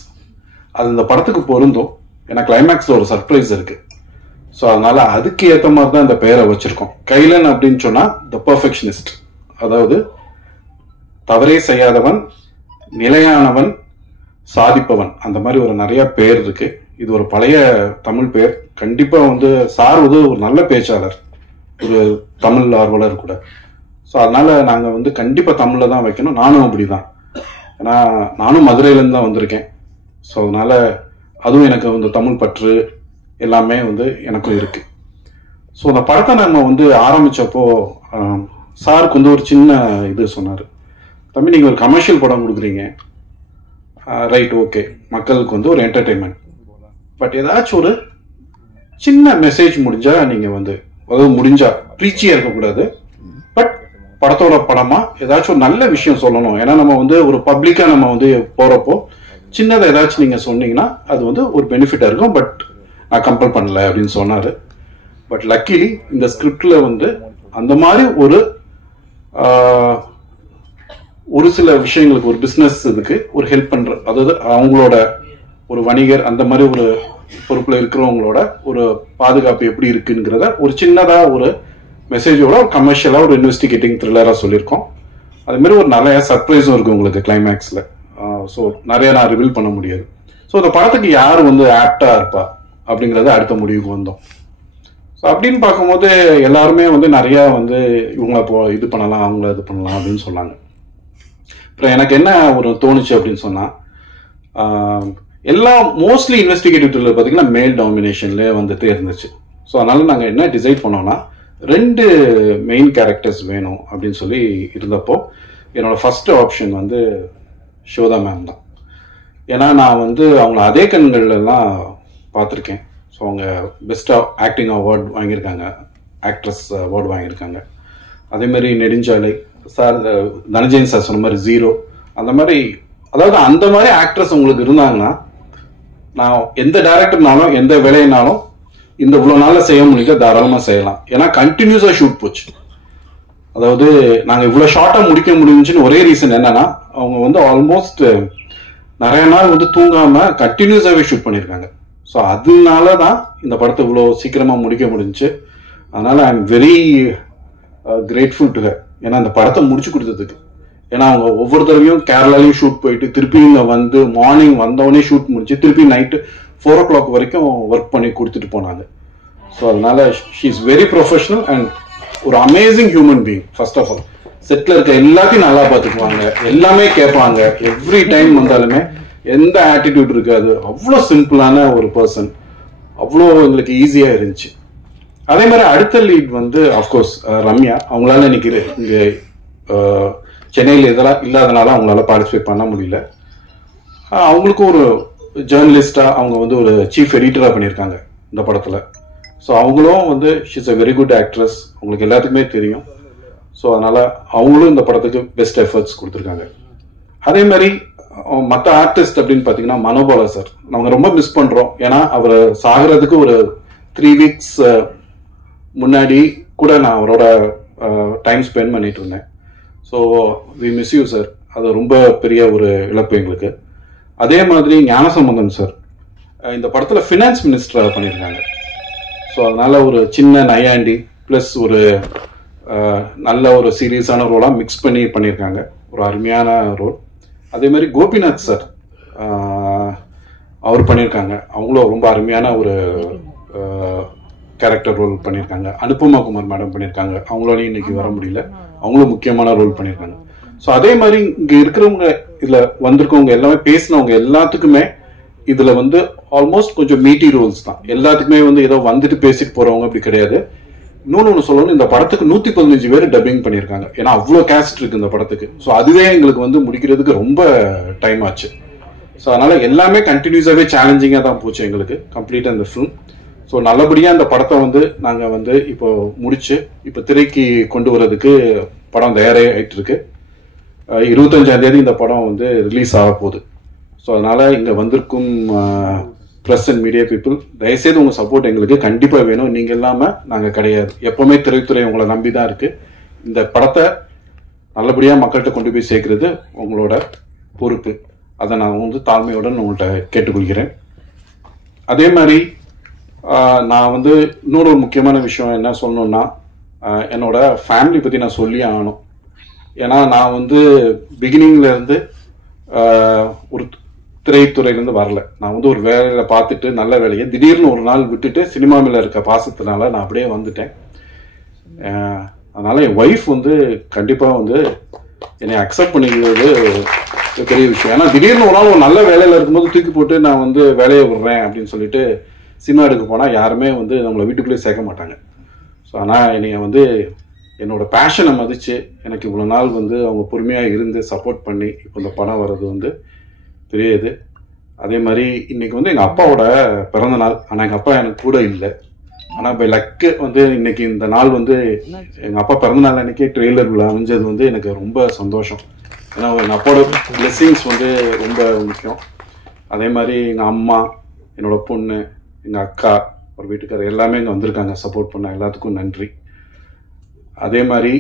அது இந்த படத்துக்கு பொருந்தும். ஏன்னா கிளைமேக்ஸில் ஒரு சர்ப்ரைஸ் இருக்கு. ஸோ அதனால அதுக்கு ஏற்ற மாதிரி தான் இந்த பெயரை வச்சிருக்கோம். கைலன் அப்படின்னு சொன்னா த பர்ஃபெக்ஷனிஸ்ட், அதாவது தவறே செய்யாதவன், நிலையானவன், சாதிப்பவன், அந்த மாதிரி ஒரு நிறைய பேர் இருக்கு. இது ஒரு பழைய தமிழ் பேர். கண்டிப்பா சார் ஒரு நல்ல பேச்சாளர், ஒரு தமிழ் ஆர்வலர் கூட. ஸோ அதனால நாங்கள் கண்டிப்பா தமிழ்ல தான் வைக்கணும். நானும் அப்படிதான். ஏன்னா நானும் மதுரையிலேருந்து தான் வந்திருக்கேன். ஸோ அதனால அதுவும் எனக்கு தமிழ் பற்று எல்லாமே எனக்கும் இருக்கு. ஸோ அந்த படத்தை நம்ம ஆரம்பிச்சப்போ சாருக்கு ஒரு சின்ன இது சொன்னார். தம்பி, நீங்கள் ஒரு கமர்ஷியல் படம் கொடுக்குறீங்க, ரைட், ஓகே, மக்களுக்கு ஒரு என்டர்டெயின்மெண்ட், பட் ஏதாச்சும் ஒரு சின்ன மெசேஜ் முடிஞ்சா நீங்கள் அதாவது முடிஞ்சா ப்ரீச்சியாக இருக்கக்கூடாது, பட் படத்தோட படமா ஏதாச்சும் ஒரு நல்ல விஷயம் சொல்லணும். ஏன்னா நம்ம ஒரு பப்ளிக்கா நம்ம போறப்போ சின்னதை ஏதாச்சும் நீங்க சொன்னீங்கன்னா அது ஒரு பெனிஃபிட்டா இருக்கும். பட் நான் கம்பல் பண்ணல அப்படின்னு சொன்னாரு. பட் லக்கிலி இந்த ஸ்கிரிப்ட்ல அந்த மாதிரி ஒரு சில விஷயங்களுக்கு, ஒரு பிசினஸ் இதுக்கு ஒரு ஹெல்ப் பண்ற, அதாவது அவங்களோட ஒரு வணிகர் அந்த மாதிரி ஒரு பொறுப்புல இருக்கிறவங்களோட ஒரு பாதுகாப்பு எப்படி இருக்குங்கிறத ஒரு சின்னதா ஒரு மெசேஜோட கமர்ஷியலா ஒரு இன்வெஸ்டிகேட்டிங் த்ரில்லரா சொல்லியிருக்கோம். அது மாதிரி ஒரு நிறைய சர்ப்ரைஸும் இருக்கு உங்களுக்கு கிளைமேக்ஸ்ல. ஸோ நிறைய நான் ரிவீல் பண்ண முடியாது. ஸோ இந்த படத்துக்கு யார் ஆப்டா இருப்பா அப்படிங்கறத அடுத்த முடிவுக்கு வந்தோம். ஸோ அப்படின்னு பார்க்கும்போது எல்லாருமே வந்து நிறையா வந்து இவங்கள இது பண்ணலாம் அவங்கள இது பண்ணலாம் அப்படின்னு சொன்னாங்க. அப்புறம் எனக்கு என்ன ஒரு தோணுச்சு அப்படின்னு சொன்னால், எல்லாம் மோஸ்ட்லி இன்வெஸ்டிகேட்டிவ் த்ரில்லர் பார்த்தீங்கன்னா மேல் டாமினேஷன்ல வந்துட்டு இருந்துச்சு. ஸோ அதனால நாங்கள் என்ன டிசைட் பண்ணோம்னா 2 மெயின் கேரக்டர்ஸ் வேணும் அப்படின்னு சொல்லி இருந்தப்போ என்னோட ஃபர்ஸ்ட் ஆப்ஷன் வந்து ஷோதா மேம் தான். ஏன்னா நான் வந்து அவங்கள அதே கண்கள்லாம் பார்த்துருக்கேன். ஸோ அவங்க பெஸ்ட் ஆக்டிங் அவார்டு வாங்கியிருக்காங்க, ஆக்ட்ரஸ் அவார்டு வாங்கியிருக்காங்க. அதேமாதிரி நெடுஞ்சாலை சார், தனஞ்சயன் சார் சொன்ன மாதிரி 0 அந்த மாதிரி, அதாவது அந்த மாதிரி ஆக்ட்ரஸ் உங்களுக்கு இருந்தாங்கன்னா நான் எந்த டைரக்டர்னாலும் எந்த வேலையினாலும் இந்த இவ்வளோ நாளில் செய்ய முடியுங்க தாராளமாக செய்யலாம். ஏன்னா கண்டினியூஸாக ஷூட் போச்சு. அதாவது நாங்கள் இவ்வளோ ஷார்ட்டாக முடிக்க முடிஞ்சுன்னு ஒரே ரீசன் என்னன்னா, அவங்க வந்து ஆல்மோஸ்ட் நிறைய நாள் வந்து தூங்காமல் கண்டினியூஸாகவே ஷூட் பண்ணியிருக்காங்க. ஸோ அதனால தான் இந்த படத்தை இவ்வளோ சீக்கிரமாக முடிக்க முடிஞ்சுச்சு. அதனால் I am very grateful to her. ஏன்னா அந்த படத்தை முடிச்சு கொடுத்ததுக்கு. ஏன்னா அவங்க ஒவ்வொரு தடவையும் கேரளாலையும் ஷூட் போயிட்டு திருப்பி இங்கே வந்து மார்னிங் வந்தவொடனே ஷூட் முடிச்சு திருப்பி நைட்டு 4 o'clock வரைக்கும் ஒர்க் பண்ணி கொடுத்துட்டு போனாங்க. ஸோ அதனால she is very professional and ஒரு amazing human being. First of all settle இருக்க எல்லாத்தையும் நல்லா பார்த்துக்குவாங்க, எல்லாமே கேட்பாங்க. எவ்ரி டைம் வந்தாலுமே எந்த ஆட்டிடியூட் இருக்காது. அவ்வளோ சிம்பிளான ஒரு பர்சன், அவ்வளோ எங்களுக்கு ஈஸியாக இருந்துச்சு. அதே மாதிரி அடுத்த லீட் வந்து அஃப்கோர்ஸ் ரம்யா. அவங்களால இன்னைக்கு இங்கே சென்னையில் இதெல்லாம் இல்லாதனால அவங்களால பார்ட்டிசிபேட் பண்ண முடியல. அவங்களுக்கும் ஒரு ஜேர்னலிஸ்டாக அவங்க வந்து ஒரு சீஃப் எடிட்டராக பண்ணியிருக்காங்க இந்த படத்தில். ஸோ அவங்களும் வந்து she's a very good actress, அவங்களுக்கு எல்லாத்துக்குமே தெரியும். ஸோ அதனால் அவங்களும் இந்த படத்துக்கு பெஸ்ட் எஃபர்ட்ஸ் கொடுத்துருக்காங்க. அதே மாதிரி மற்ற ஆர்டிஸ்ட் அப்படின்னு பார்த்தீங்கன்னா மனோபாலா சார் நாங்க ரொம்ப மிஸ் பண்றோம். ஏன்னா அவர் சாகிறதுக்கு ஒரு 3 weeks முன்னாடி கூட நான் அவரோட டைம் ஸ்பெண்ட் பண்ணிட்டு இருந்தேன். So we miss you sir. அது ரொம்ப பெரிய ஒரு இழப்பு எங்களுக்கு. அதே மாதிரி ஞானசம்பந்தன் சார் இந்த படத்தில் ஃபினான்ஸ் மினிஸ்டராக பண்ணியிருக்காங்க. ஸோ அதனால ஒரு சின்ன நையாண்டி ப்ளஸ் ஒரு நல்ல ஒரு சீரியஸான ரோலாக மிக்ஸ் பண்ணி பண்ணியிருக்காங்க. ஒரு அருமையான ரோல். அதே மாதிரி கோபிநாத் சார் அவர் பண்ணியிருக்காங்க. அவங்களும் ரொம்ப அருமையான ஒரு கேரக்டர் ரோல் பண்ணியிருக்காங்க. அனுபமா குமார் மேடம் பண்ணியிருக்காங்க. அவங்களாலையும் இன்னைக்கு வர முடியல, அவங்களும் முக்கியமான ரோல் பண்ணியிருக்காங்க. ஸோ அதே மாதிரி இங்கே இருக்கிறவங்க இதில் வந்திருக்கவங்க எல்லாமே பேசினவங்க எல்லாத்துக்குமே இதில் வந்து ஆல்மோஸ்ட் கொஞ்சம் மீட்டி ரோல்ஸ் தான். எல்லாத்துக்குமே வந்து ஏதோ வந்துட்டு பேசிட்டு போகிறவங்க அப்படி கிடையாது. இன்னொன்று சொல்லணும், இந்த படத்துக்கு 115 பேர் டப்பிங் பண்ணியிருக்காங்க. ஏன்னா அவ்வளோ கேஸ்ட் இருக்கு இந்த படத்துக்கு. ஸோ அதுவே எங்களுக்கு வந்து முடிக்கிறதுக்கு ரொம்ப டைம் ஆச்சு. ஸோ அதனால எல்லாமே கண்டினியூஸாகவே சேலஞ்சிங்காக தான் போச்சு எங்களுக்கு கம்ப்ளீட்டாக இந்த ஃபிலிம். ஸோ நல்லபடியாக இந்த படத்தை வந்து நாங்கள் வந்து இப்போ முடிச்சு இப்போ திரைக்கு கொண்டு வரதுக்கு படம் தயாராகிட்டு இருக்கு. 25ஆம் தேதி இந்த படம் வந்து ரிலீஸ் ஆக போகுது. ஸோ அதனால இங்கே வந்திருக்கும் ப்ரெஸ் அண்ட் மீடியா பீப்புள் தயவுசெய்து உங்கள் சப்போர்ட் எங்களுக்கு கண்டிப்பாக வேணும். நீங்கள் இல்லாமல் நாங்கள் கிடையாது. எப்போவுமே திரைத்துறை உங்களை நம்பி தான் இருக்கு. இந்த படத்தை நல்லபடியாக மக்கள்கிட்ட கொண்டு போய் சேர்க்கறது உங்களோட பொறுப்பு. அதை நான் வந்து தாழ்மையுடன் உங்கள்கிட்ட கேட்டுக்கொள்கிறேன். அதே மாதிரி நான் வந்து இன்னொரு ஒரு முக்கியமான விஷயம் என்ன சொல்லணும்னா, என்னோட ஃபேமிலி பற்றி நான் சொல்லி ஆகணும். ஏன்னா நான் வந்து பிகினிங்ல இருந்து ஒரு திரைத்துறையிலேருந்து வரல. நான் வந்து ஒரு வேலையில பார்த்துட்டு நல்ல வேலையை திடீர்னு ஒரு நாள் விட்டுட்டு சினிமாவில் இருக்க பாசத்தினால நான் அப்படியே வந்துட்டேன். அதனால என் ஒய்ஃப் வந்து கண்டிப்பாக வந்து என்னை அக்செப்ட் பண்ணிக்கிறது பெரிய விஷயம். ஏன்னா திடீர்னு ஒரு நாள் ஒரு நல்ல வேலையில் இருக்கும்போது தூக்கி போட்டு நான் வந்து வேலையை விடுறேன் அப்படின்னு சொல்லிட்டு சினிமா எடுக்க போனால் யாருமே வந்து நம்மளை வீட்டுக்குள்ளேயே சேர்க்க மாட்டாங்க. ஸோ ஆனால் என்னைய வந்து என்னோட பேஷனை மதித்து எனக்கு இவ்வளோ நாள் வந்து அவங்க பொறுமையாக இருந்து சப்போர்ட் பண்ணி இப்போ இந்த படம் வர்றது வந்து பெரிய இது. அதே மாதிரி இன்னைக்கு வந்து எங்கள் அப்பாவோட பிறந்த நாள். ஆனால் எங்கள் அப்பா எனக்கு கூட இல்லை. ஆனால் பை லக்கு வந்து இன்னைக்கு இந்த நாள் வந்து எங்கள் அப்பா பிறந்த நாள் அன்னைக்கே ட்ரெய்லர் அமைஞ்சது வந்து எனக்கு ரொம்ப சந்தோஷம். ஏன்னா எங்கள் அப்பாவோட பிளெஸ்ஸிங்ஸ் வந்து ரொம்ப முக்கியம். அதே மாதிரி எங்கள் அம்மா, என்னோட பொண்ணு, எங்கள் அக்கா, ஒரு வீட்டுக்காரர் எல்லாமே இங்கே வந்திருக்காங்க சப்போர்ட் பண்ண. எல்லாத்துக்கும் நன்றி. அதே மாதிரி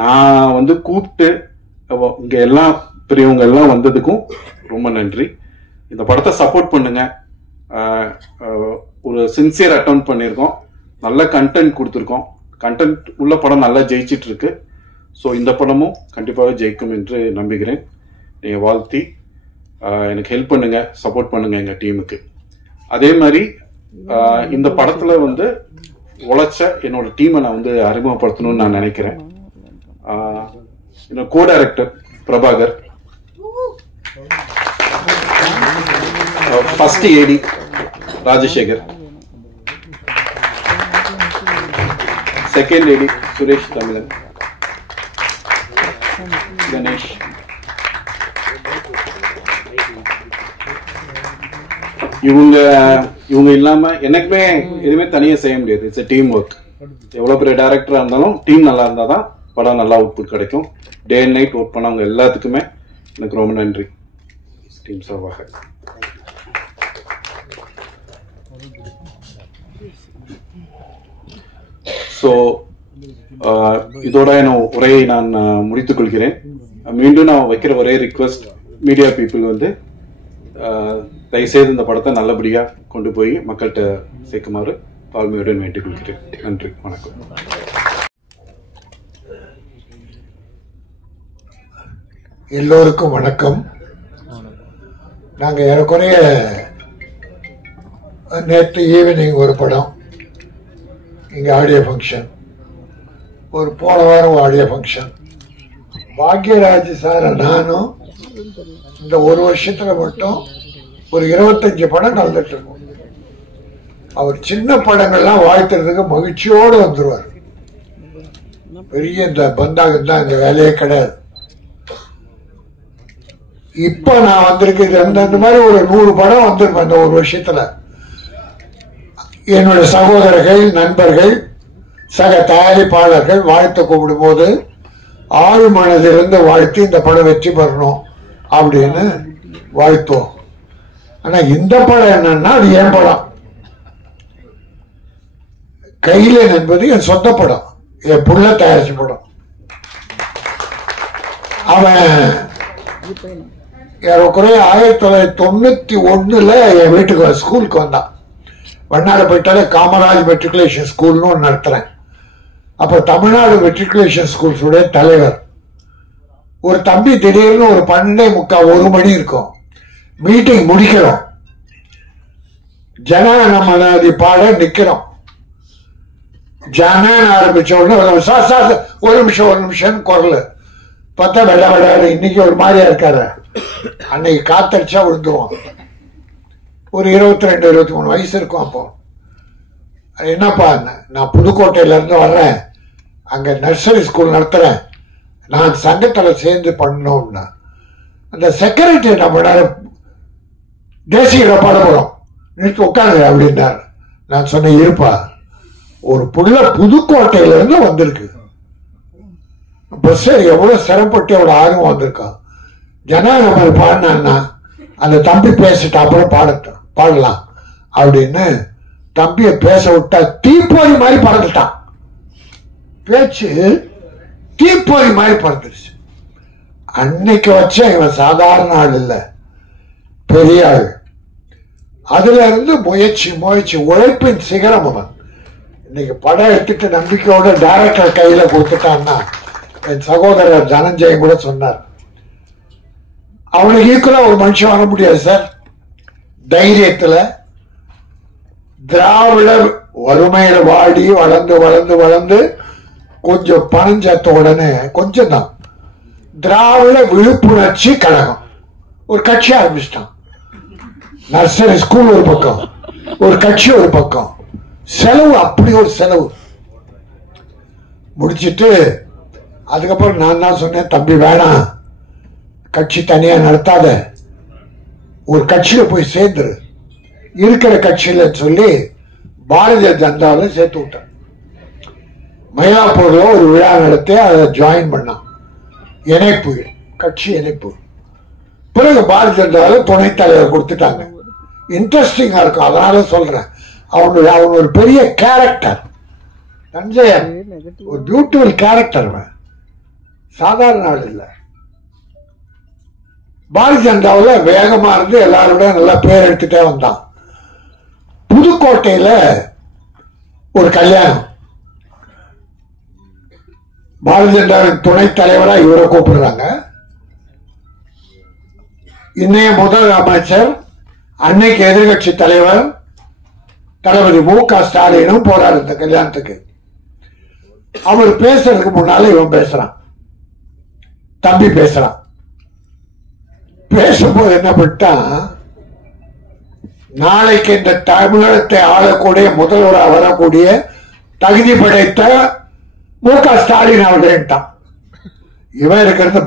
நான் வந்து கூப்பிட்டு இங்கே எல்லாம் பெரியவங்க எல்லாம் வந்ததுக்கும் ரொம்ப நன்றி. இந்த படத்தை சப்போர்ட் பண்ணுங்க. ஒரு சின்சியர் அட்டெம்ப்ட் பண்ணியிருக்கோம். நல்ல கண்டென்ட் கொடுத்துருக்கோம். கண்டென்ட் உள்ள படம் நல்லா ஜெயிச்சிட்டு இருக்கு. ஸோ இந்த படமும் கண்டிப்பாக ஜெயிக்கும் என்று நம்புகிறேன். நீங்கள் வாழ்த்தி எனக்கு ஹெல்ப் பண்ணுங்க, சப்போர்ட் பண்ணுங்க எங்கள் டீமுக்கு. அதே மாதிரி இந்த படத்தில் வந்து உழைச்ச என்னோட டீமை நான் வந்து அறிமுகப்படுத்தணும்னு நான் நினைக்கிறேன். என்னோட கோ டைரக்டர் பிரபாகர், ஃபர்ஸ்ட் ஏடி ராஜசேகர், செகண்ட் ஏடி சுரேஷ் தமிழன், கணேஷ், இவங்க இல்லாம எனக்குமே எதுவுமே தனியா செய்ய முடியாது. It's team work. எவ்வளவு பெரிய டைரக்டரா இருந்தாலும் டீம் நல்லா இருந்தாதான் படம் நல்லா அவுட்புட் கிடைக்கும். டே அண்ட் நைட் ஒர்க் பண்ணவங்க எல்லாத்துக்குமே எனக்கு ரொம்ப நன்றி டீம் சார்பாக. ஸோ இதோட என் உரையை நான் முடித்துக் கொள்கிறேன். மீண்டும் நான் வைக்கிற ஒரே ரிக்வெஸ்ட், மீடியா பீப்புள் வந்து தயவுசெய்து இந்த படத்தை நல்லபடியா கொண்டு போய் மக்கள்கிட்ட சேர்க்குமாறு தாழ்மையுடன் வேண்டிக் கொள்கிறேன். நன்றி, வணக்கம். எல்லோருக்கும் வணக்கம். நாங்கள் ஏறக்குறைய நேற்று ஈவினிங் ஒரு படம் இங்கே ஆடியோ ஃபங்க்ஷன், ஒரு போன வாரம் ஆடியோ ஃபங்க்ஷன். பாக்யராஜ் சார் நானும் இந்த ஒரு வருஷத்துல மட்டும் ஒரு 25 படம் கலந்துட்டு இருக்கோம். அவர் சின்ன படங்கள்லாம் வாழ்த்துறதுக்கு மகிழ்ச்சியோடு வந்துருவார். பெரிய இந்த பந்தாக தான் இந்த வேலையே கிடையாது. இப்ப நான் வந்திருக்கிறது அந்த மாதிரி ஒரு 100 படம் வந்திருப்பேன் இந்த ஒரு வருஷத்துல. என்னுடைய சகோதரர்கள், நண்பர்கள், சக தயாரிப்பாளர்கள் வாழ்த்து கூப்பிடும் போது ஆழ் மனதிலிருந்து வாழ்த்து இந்த படம் வெற்றி பெறணும் அப்படின்னு வாழ்த்தோம். ஆனா இந்த படம் என்னன்னா அது என் படம். கையிலன் என்பது என் சொந்த படம், என் புள்ள தயாரிச்ச படம். அவன் ஏறக்குறைய 1991 என் வீட்டுக்கு ஸ்கூலுக்கு வந்தான். வண்ணாடு போயிட்டாலே காமராஜ் மெட்ரிகுலேஷன் ஸ்கூல்னு ஒன்று நடத்துறேன். அப்போ தமிழ்நாடு மெட்ரிகுலேஷன் ஸ்கூல்ஸுடைய தலைவர் ஒரு தம்பி திடீர்னு ஒரு 12:45 1 மணி இருக்கும், மீட்டிங் முடிக்கிறோம், ஜனகணமனதி பாட நிக்கிறோம். ஜனன் ஆரம்பிச்ச உடனே சார் சார் ஒரு நிமிஷம் குரல் பார்த்தா வெள்ள விளையாடு, இன்னைக்கு ஒரு மாதிரியா இருக்காரு. அன்னைக்கு காத்தடிச்சா விழுந்துருவோம். ஒரு 22 23 வயசு இருக்கும். அப்போ என்னப்பா, நான் புதுக்கோட்டையில இருந்து வர்றேன், அங்க நர்சரி ஸ்கூல் நடத்துறேன், நான் சங்கத்துல சேர்ந்து பண்ணோம்னா அந்த செக்ரட்டரி என்ன பண்ணாரு, தேசிய பாட போறோம் நிறுத்தி உட்காரு அப்படின்னாரு. நான் சொன்னேன், இருப்பா, ஒரு புள்ள புதுக்கோட்டையில இருந்து வந்திருக்கு, பஸ் எவ்வளவு சிரமப்பட்டு எவ்வளவு ஆர்வம் வந்திருக்கான், ஜனநாயக பாடினான்னா அந்த தம்பி பேசிட்டு அப்புறம் பாடலாம் அப்படின்னு தம்பிய பேச விட்டா தீப்பொறி மாதிரி பறந்துட்டான். பேச்சு தீப்பொறி மாதிரி பறந்துருச்சு. அன்னைக்கு வச்ச இவன் சாதாரண ஆள் இல்ல, பெரிய ஆள். அதுல இருந்து முயற்சி உழைப்பின் சிகரம் அவன். இன்னைக்கு படம் எடுத்துட்டு நம்பிக்கையோட டைரக்டர் கையில கொடுத்துட்டான்னா, என் சகோதரர் தனஞ்சயன் கூட சொன்னார், அவனுக்கு ஈக்குவலா ஒரு மனுஷன் வர முடியாது சார். தைரியத்துல திராவிட வறுமையில வாடி வளர்ந்து கொஞ்சம் பணம் சேர்த்த உடனே கொஞ்சம் தான் திராவிட விழிப்புணர்ச்சி கழகம் ஒரு கட்சி ஆரம்பிச்சிட்டான். நர்சரி ஸ்கூல் ஒரு பக்கம், ஒரு கட்சி ஒரு பக்கம், செலவு அப்படி ஒரு செலவு முடிச்சிட்டு அதுக்கப்புறம் நான் தான் சொன்னேன், தம்பி வேணாம், கட்சி தனியா நடத்தாத, ஒரு கட்சியில போய் சேர்ந்துரு, இருக்கிற கட்சியில சொல்லி பாரதிய ஜனதாவில் சேர்த்து விட்டேன். மயிலாப்பூர்ல ஒரு விழா நடத்தி அதை ஜாயின் பண்ணான், இணைப்பு, கட்சி இணைப்பு. பிறகு பாரதிய ஜனதாவில் துணைத் தலைவர் கொடுத்துட்டாங்க. இன்ட்ரெஸ்டிங்கா இருக்கும், அதனால சொல்றேன். அவன் ஒரு பெரிய கேரக்டர், தஞ்சையன் ஒரு பியூட்டிஃபுல் கேரக்டர், சாதாரண ஆள் இல்லை. பாரதிய ஜனதாவில் வேகமா இருந்து எல்லாரோட நல்லா பேர் எடுத்துட்டே வந்தான். புதுக்கோட்டையில ஒரு கல்யாணம், பாரதிய ஜனதாவின் துணைத் தலைவரா இவரை கூப்பிடுறாங்க. இன்னைய முதல் அமைச்சர், அன்னைக்கு எதிர்கட்சி தலைவர், தளபதி மு.க. ஸ்டாலினும் போறாரு இந்த கல்யாணத்துக்கு. அவர் பேசுறதுக்கு முன்னால இவன் பேசுறான், தம்பி பேசுறான். பேசும்போது என்ன பண்ணிட்டான், நாளைக்கு இந்த தமிழகத்தை ஆளக்கூடிய முதல்வராக வரக்கூடிய தகுதி படைத்த மு.க. ஸ்டாலின் அவர்கள்ட்டான். இவன் இருக்கிறது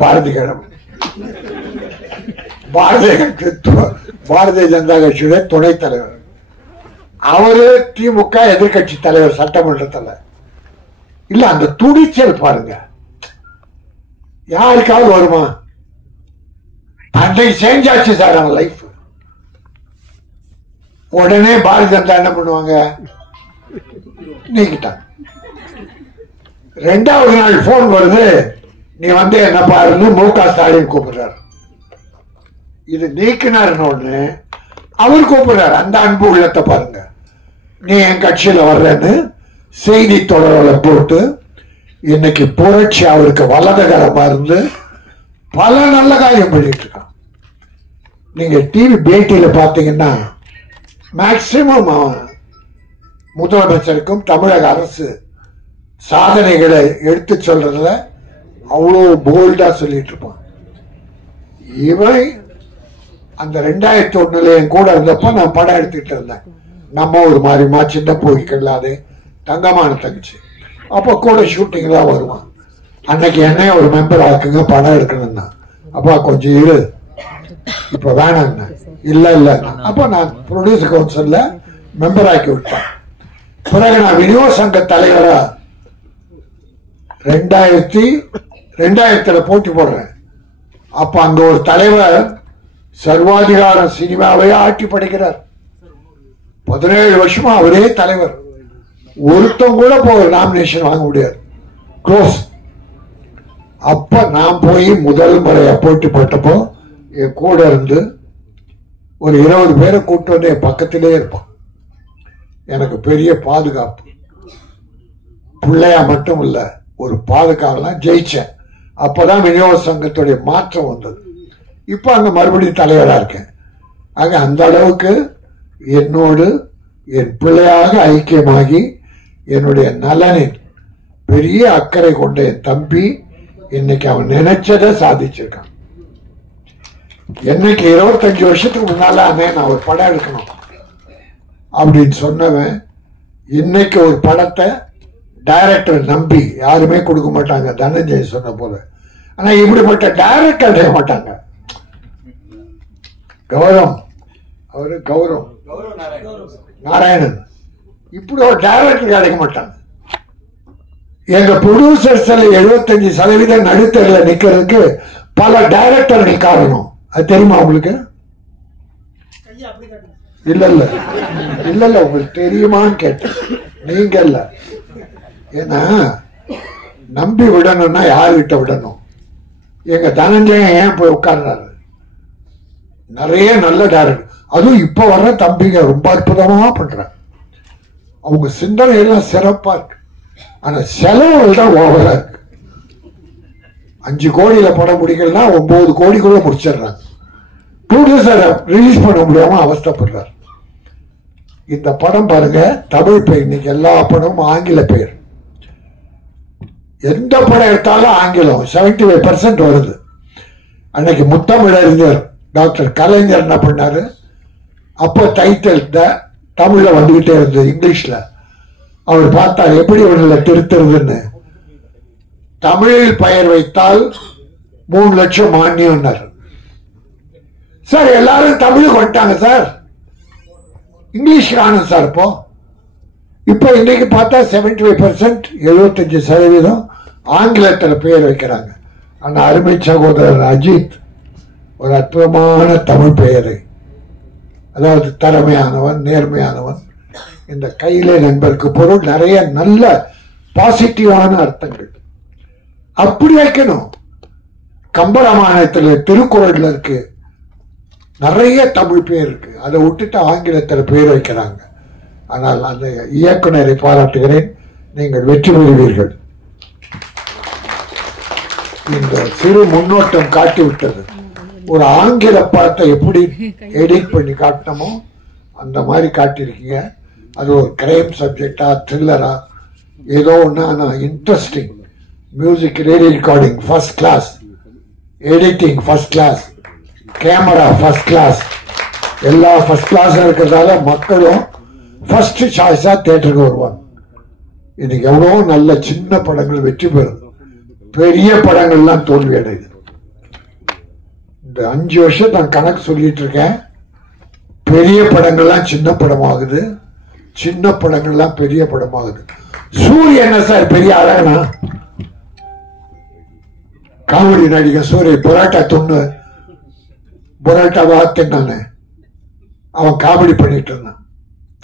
பாரதிய ஜனதா கட்சியுடைய துணைத் தலைவர். அவரு திமுக எதிர்கட்சி தலைவர் சட்டமன்றத்தில். இல்ல அந்த துணிச்சல் பாருங்க, யாருக்காவது வருமா? அன்றைக்கு செஞ்சாச்சு சார் அவன் லைஃப். உடனே பாரதிய ஜனதா என்ன பண்ணுவாங்க, நீக்கிட்டாங்க. 2வது நாள் போன் வருது, நீ வந்து என்ன பாருன்னு மு.க. ஸ்டாலின் கூப்பிடுறாரு. இது நீக்கினாருன்னு அவர் கூப்பிடுறாரு. அந்த அன்பு உள்ளத்தை பாருங்க. நீ என் கட்சியில வர்றேன்னு செய்தி தொடர்களை போட்டு இன்னைக்கு புரட்சி அவருக்கு வலதுகரமா இருந்து பல நல்ல காரியம் பண்ணிட்டு இருக்கான். நீங்க டிவி பேட்டியில பாத்தீங்கன்னா மேக்சிமம் முதலமைச்சருக்கும் தமிழக அரசு சாதனைகளை எடுத்து சொல்றதுல அவ்வளவு போல்டா சொல்லிட்டு இருப்பான். இவன் அந்த 2001 என் கூட இருந்தப்ப நான் படம் எடுத்துட்டு இருந்தேன். நம்ம ஒரு மாதிரிமா சின்ன போய்க்கலாது தங்கமான தங்கச்சி. அப்போ கூட ஷூட்டிங் தான் வருவான். அன்னைக்கு என்ன ஒரு மெம்பர் ஆக்குங்க படம் எடுக்கணும்னா, அப்பா கொஞ்சம் இரு இப்ப வேணாங்க. இல்ல இல்ல அப்ப நான் ப்ரொடியூசர் கவுன்சில்ல மெம்பர் ஆக்கி விட்டேன். பிறகு நான் விநியோக சங்க தலைவரா 2000 போட்டி போடுறேன். அப்ப அங்க ஒரு தலைவர் சர்வாதிகார சினிமாவை ஆட்டி படைக்கிறார். 17 வருஷமா அவரே தலைவர். ஒருத்தம் கூட நாமினேஷன் வாங்க முடியாது, க்ளோஸ். அப்ப நான் போய் முதல் முறையா போட்டி போட்டப்போ என் கூட இருந்து ஒரு 20 பேரை கூட்டு வந்து என் பக்கத்திலே இருப்பான். எனக்கு பெரிய பாதுகாப்பு. பிள்ளையா மட்டும் இல்ல, ஒரு பாதுகாவலாம் ஜெயிச்சேன். அப்பதான் விநியோக சங்கத்துடைய மாற்றம் வந்தது. இப்ப அங்க மறுபடியும் தலைவரா இருக்கேன். ஆக அந்த அளவுக்கு என்னோடு என் பிள்ளையாக ஐக்கியமாகி என்னுடைய நலனில் பெரிய அக்கறை கொண்ட என் தம்பி இன்னைக்கு அவன் நினைச்சதை சாதிச்சிருக்கான். என்னைக்கு 25 வருஷத்துக்கு முன்னால நான் ஒரு படம் எடுக்கணும் அப்படின்னு சொன்னவன் இன்னைக்கு ஒரு படத்தை டைரக்டர் நம்பி யாருமே கொடுக்க மாட்டாங்க, தனஞ்சய் சொன்ன போல. ஆனா இப்படிப்பட்ட டைரக்டர் அடைய மாட்டாங்க. கௌரவம், அவரு கௌரவம் நாராயணன், இப்படி ஒரு டைரக்டர் கிடைக்க மாட்டாங்க. எங்க ப்ரொடியூசர்ஸ் 75% நடுத்தரில் நிக்கிறதுக்கு பல டைரக்டர்கள் காரணம். அது தெரியுமா உங்களுக்கு? இல்ல இல்ல இல்ல இல்ல உங்களுக்கு தெரியுமான்னு கேட்டேன். நீங்க இல்ல. ஏன்னா நம்பி விடணும்னா யாருகிட்ட விடணும்? எங்க தனஞ்சயம் ஏன் போய் உட்கார்றாரு? நிறைய நல்ல டைரக்டர், அதுவும் இப்ப வர்ற தம்பிங்க ரொம்ப அற்புதமா பண்றாங்க. அவங்க சிந்தனை எல்லாம் சிறப்பா இருக்கு. ஆனா செலவுகள் தான் ஓவரா இருக்கு. 5 கோடியில படம் முடிக்கலன்னா 9 கோடிக்குள்ள முடிச்சிடுறாங்க. ப்ரொடியூசர் ரிலீஸ் பண்ண முடியாம அவஸ்தப்படுறாரு. இந்த படம் பாருங்க, தமிழ் பெயர். இன்னைக்கு எல்லா படமும் ஆங்கில பெயர். எந்த படம் எடுத்தாலும் ஆங்கிலம் 75% வருது. அன்னைக்கு முத்தமிழறிஞர் டாக்டர் கலைஞர் என்ன பண்ணாரு, அப்போ டைட்டில் தமிழ்ல வந்துகிட்டே இருந்தது இங்கிலீஷ்ல. அவர் பார்த்தா எப்படி ஒண்ணுல திருத்துறதுன்னு, தமிழில் பெயர் வைத்தால் 3 லட்சம் மானியம் சார். எல்லாரும் தமிழுக்கு வந்துட்டாங்க சார், இங்கிலீஷ் காணும் சார். இப்போ இன்னைக்கு பார்த்தா 75% 75% ஆங்கிலத்தில் பெயர் வைக்கிறாங்க. ஆனா அருமை சகோதரர் அஜித் ஒரு அற்புதமான தமிழ் பெயரை, அதாவது திறமையானவன், நேர்மையானவன். இந்த கையிலே நண்பருக்கு பொருள் நிறைய நல்ல பாசிட்டிவான அர்த்தங்கள். அப்படி வைக்கணும். கம்பராமாயணத்தில் திருக்குறள்ல இருக்கு நிறைய தமிழ் பேர் இருக்கு. அதை விட்டுட்டு ஆங்கிலத்தில் பேர் வைக்கிறாங்க. ஆனால் அந்த இயக்குனரை பாராட்டுகிறேன். நீங்கள் வெற்றி பெறுவீர்கள். இந்த சிறு முன்னோட்டம் காட்டிவிட்டது. ஒரு ஆங்கில படத்தை எப்படி எடிட் பண்ணி காட்டணுமோ அந்த மாதிரி காட்டியிருக்கீங்க. அது ஒரு கிரைம் சப்ஜெக்டா த்ரில்லரா ஏதோ ஒன்று, ஆனால் interesting. Music radio recording first class, editing first class, camera first class, எல்லா ஃபர்ஸ்ட் கிளாஸ் இருக்கிறதால மக்களும் ஃபர்ஸ்ட் சாய்ஸா தியேட்டருக்கு வருவாங்க. இன்னைக்கு எவ்வளோ நல்ல சின்ன படங்கள் வெற்றி பெறுது, பெரிய படங்கள்லாம் தோல்வி அடையுது. இந்த 5 வருஷம் நான் கணக்கு சொல்லிட்டு இருக்கேன். பெரிய படங்கள்லாம் சின்ன படமாகுது, சின்ன படங்கள்லாம் பெரிய படமாகுது. சூரிய என்ன சார் பெரிய அழகனா? காமெடி நடிகர் சூரிய பொராட்டா துண்ணு பொராட்டா வாத்தினானே, அவன் காமெடி பண்ணிட்டு இருந்தான்.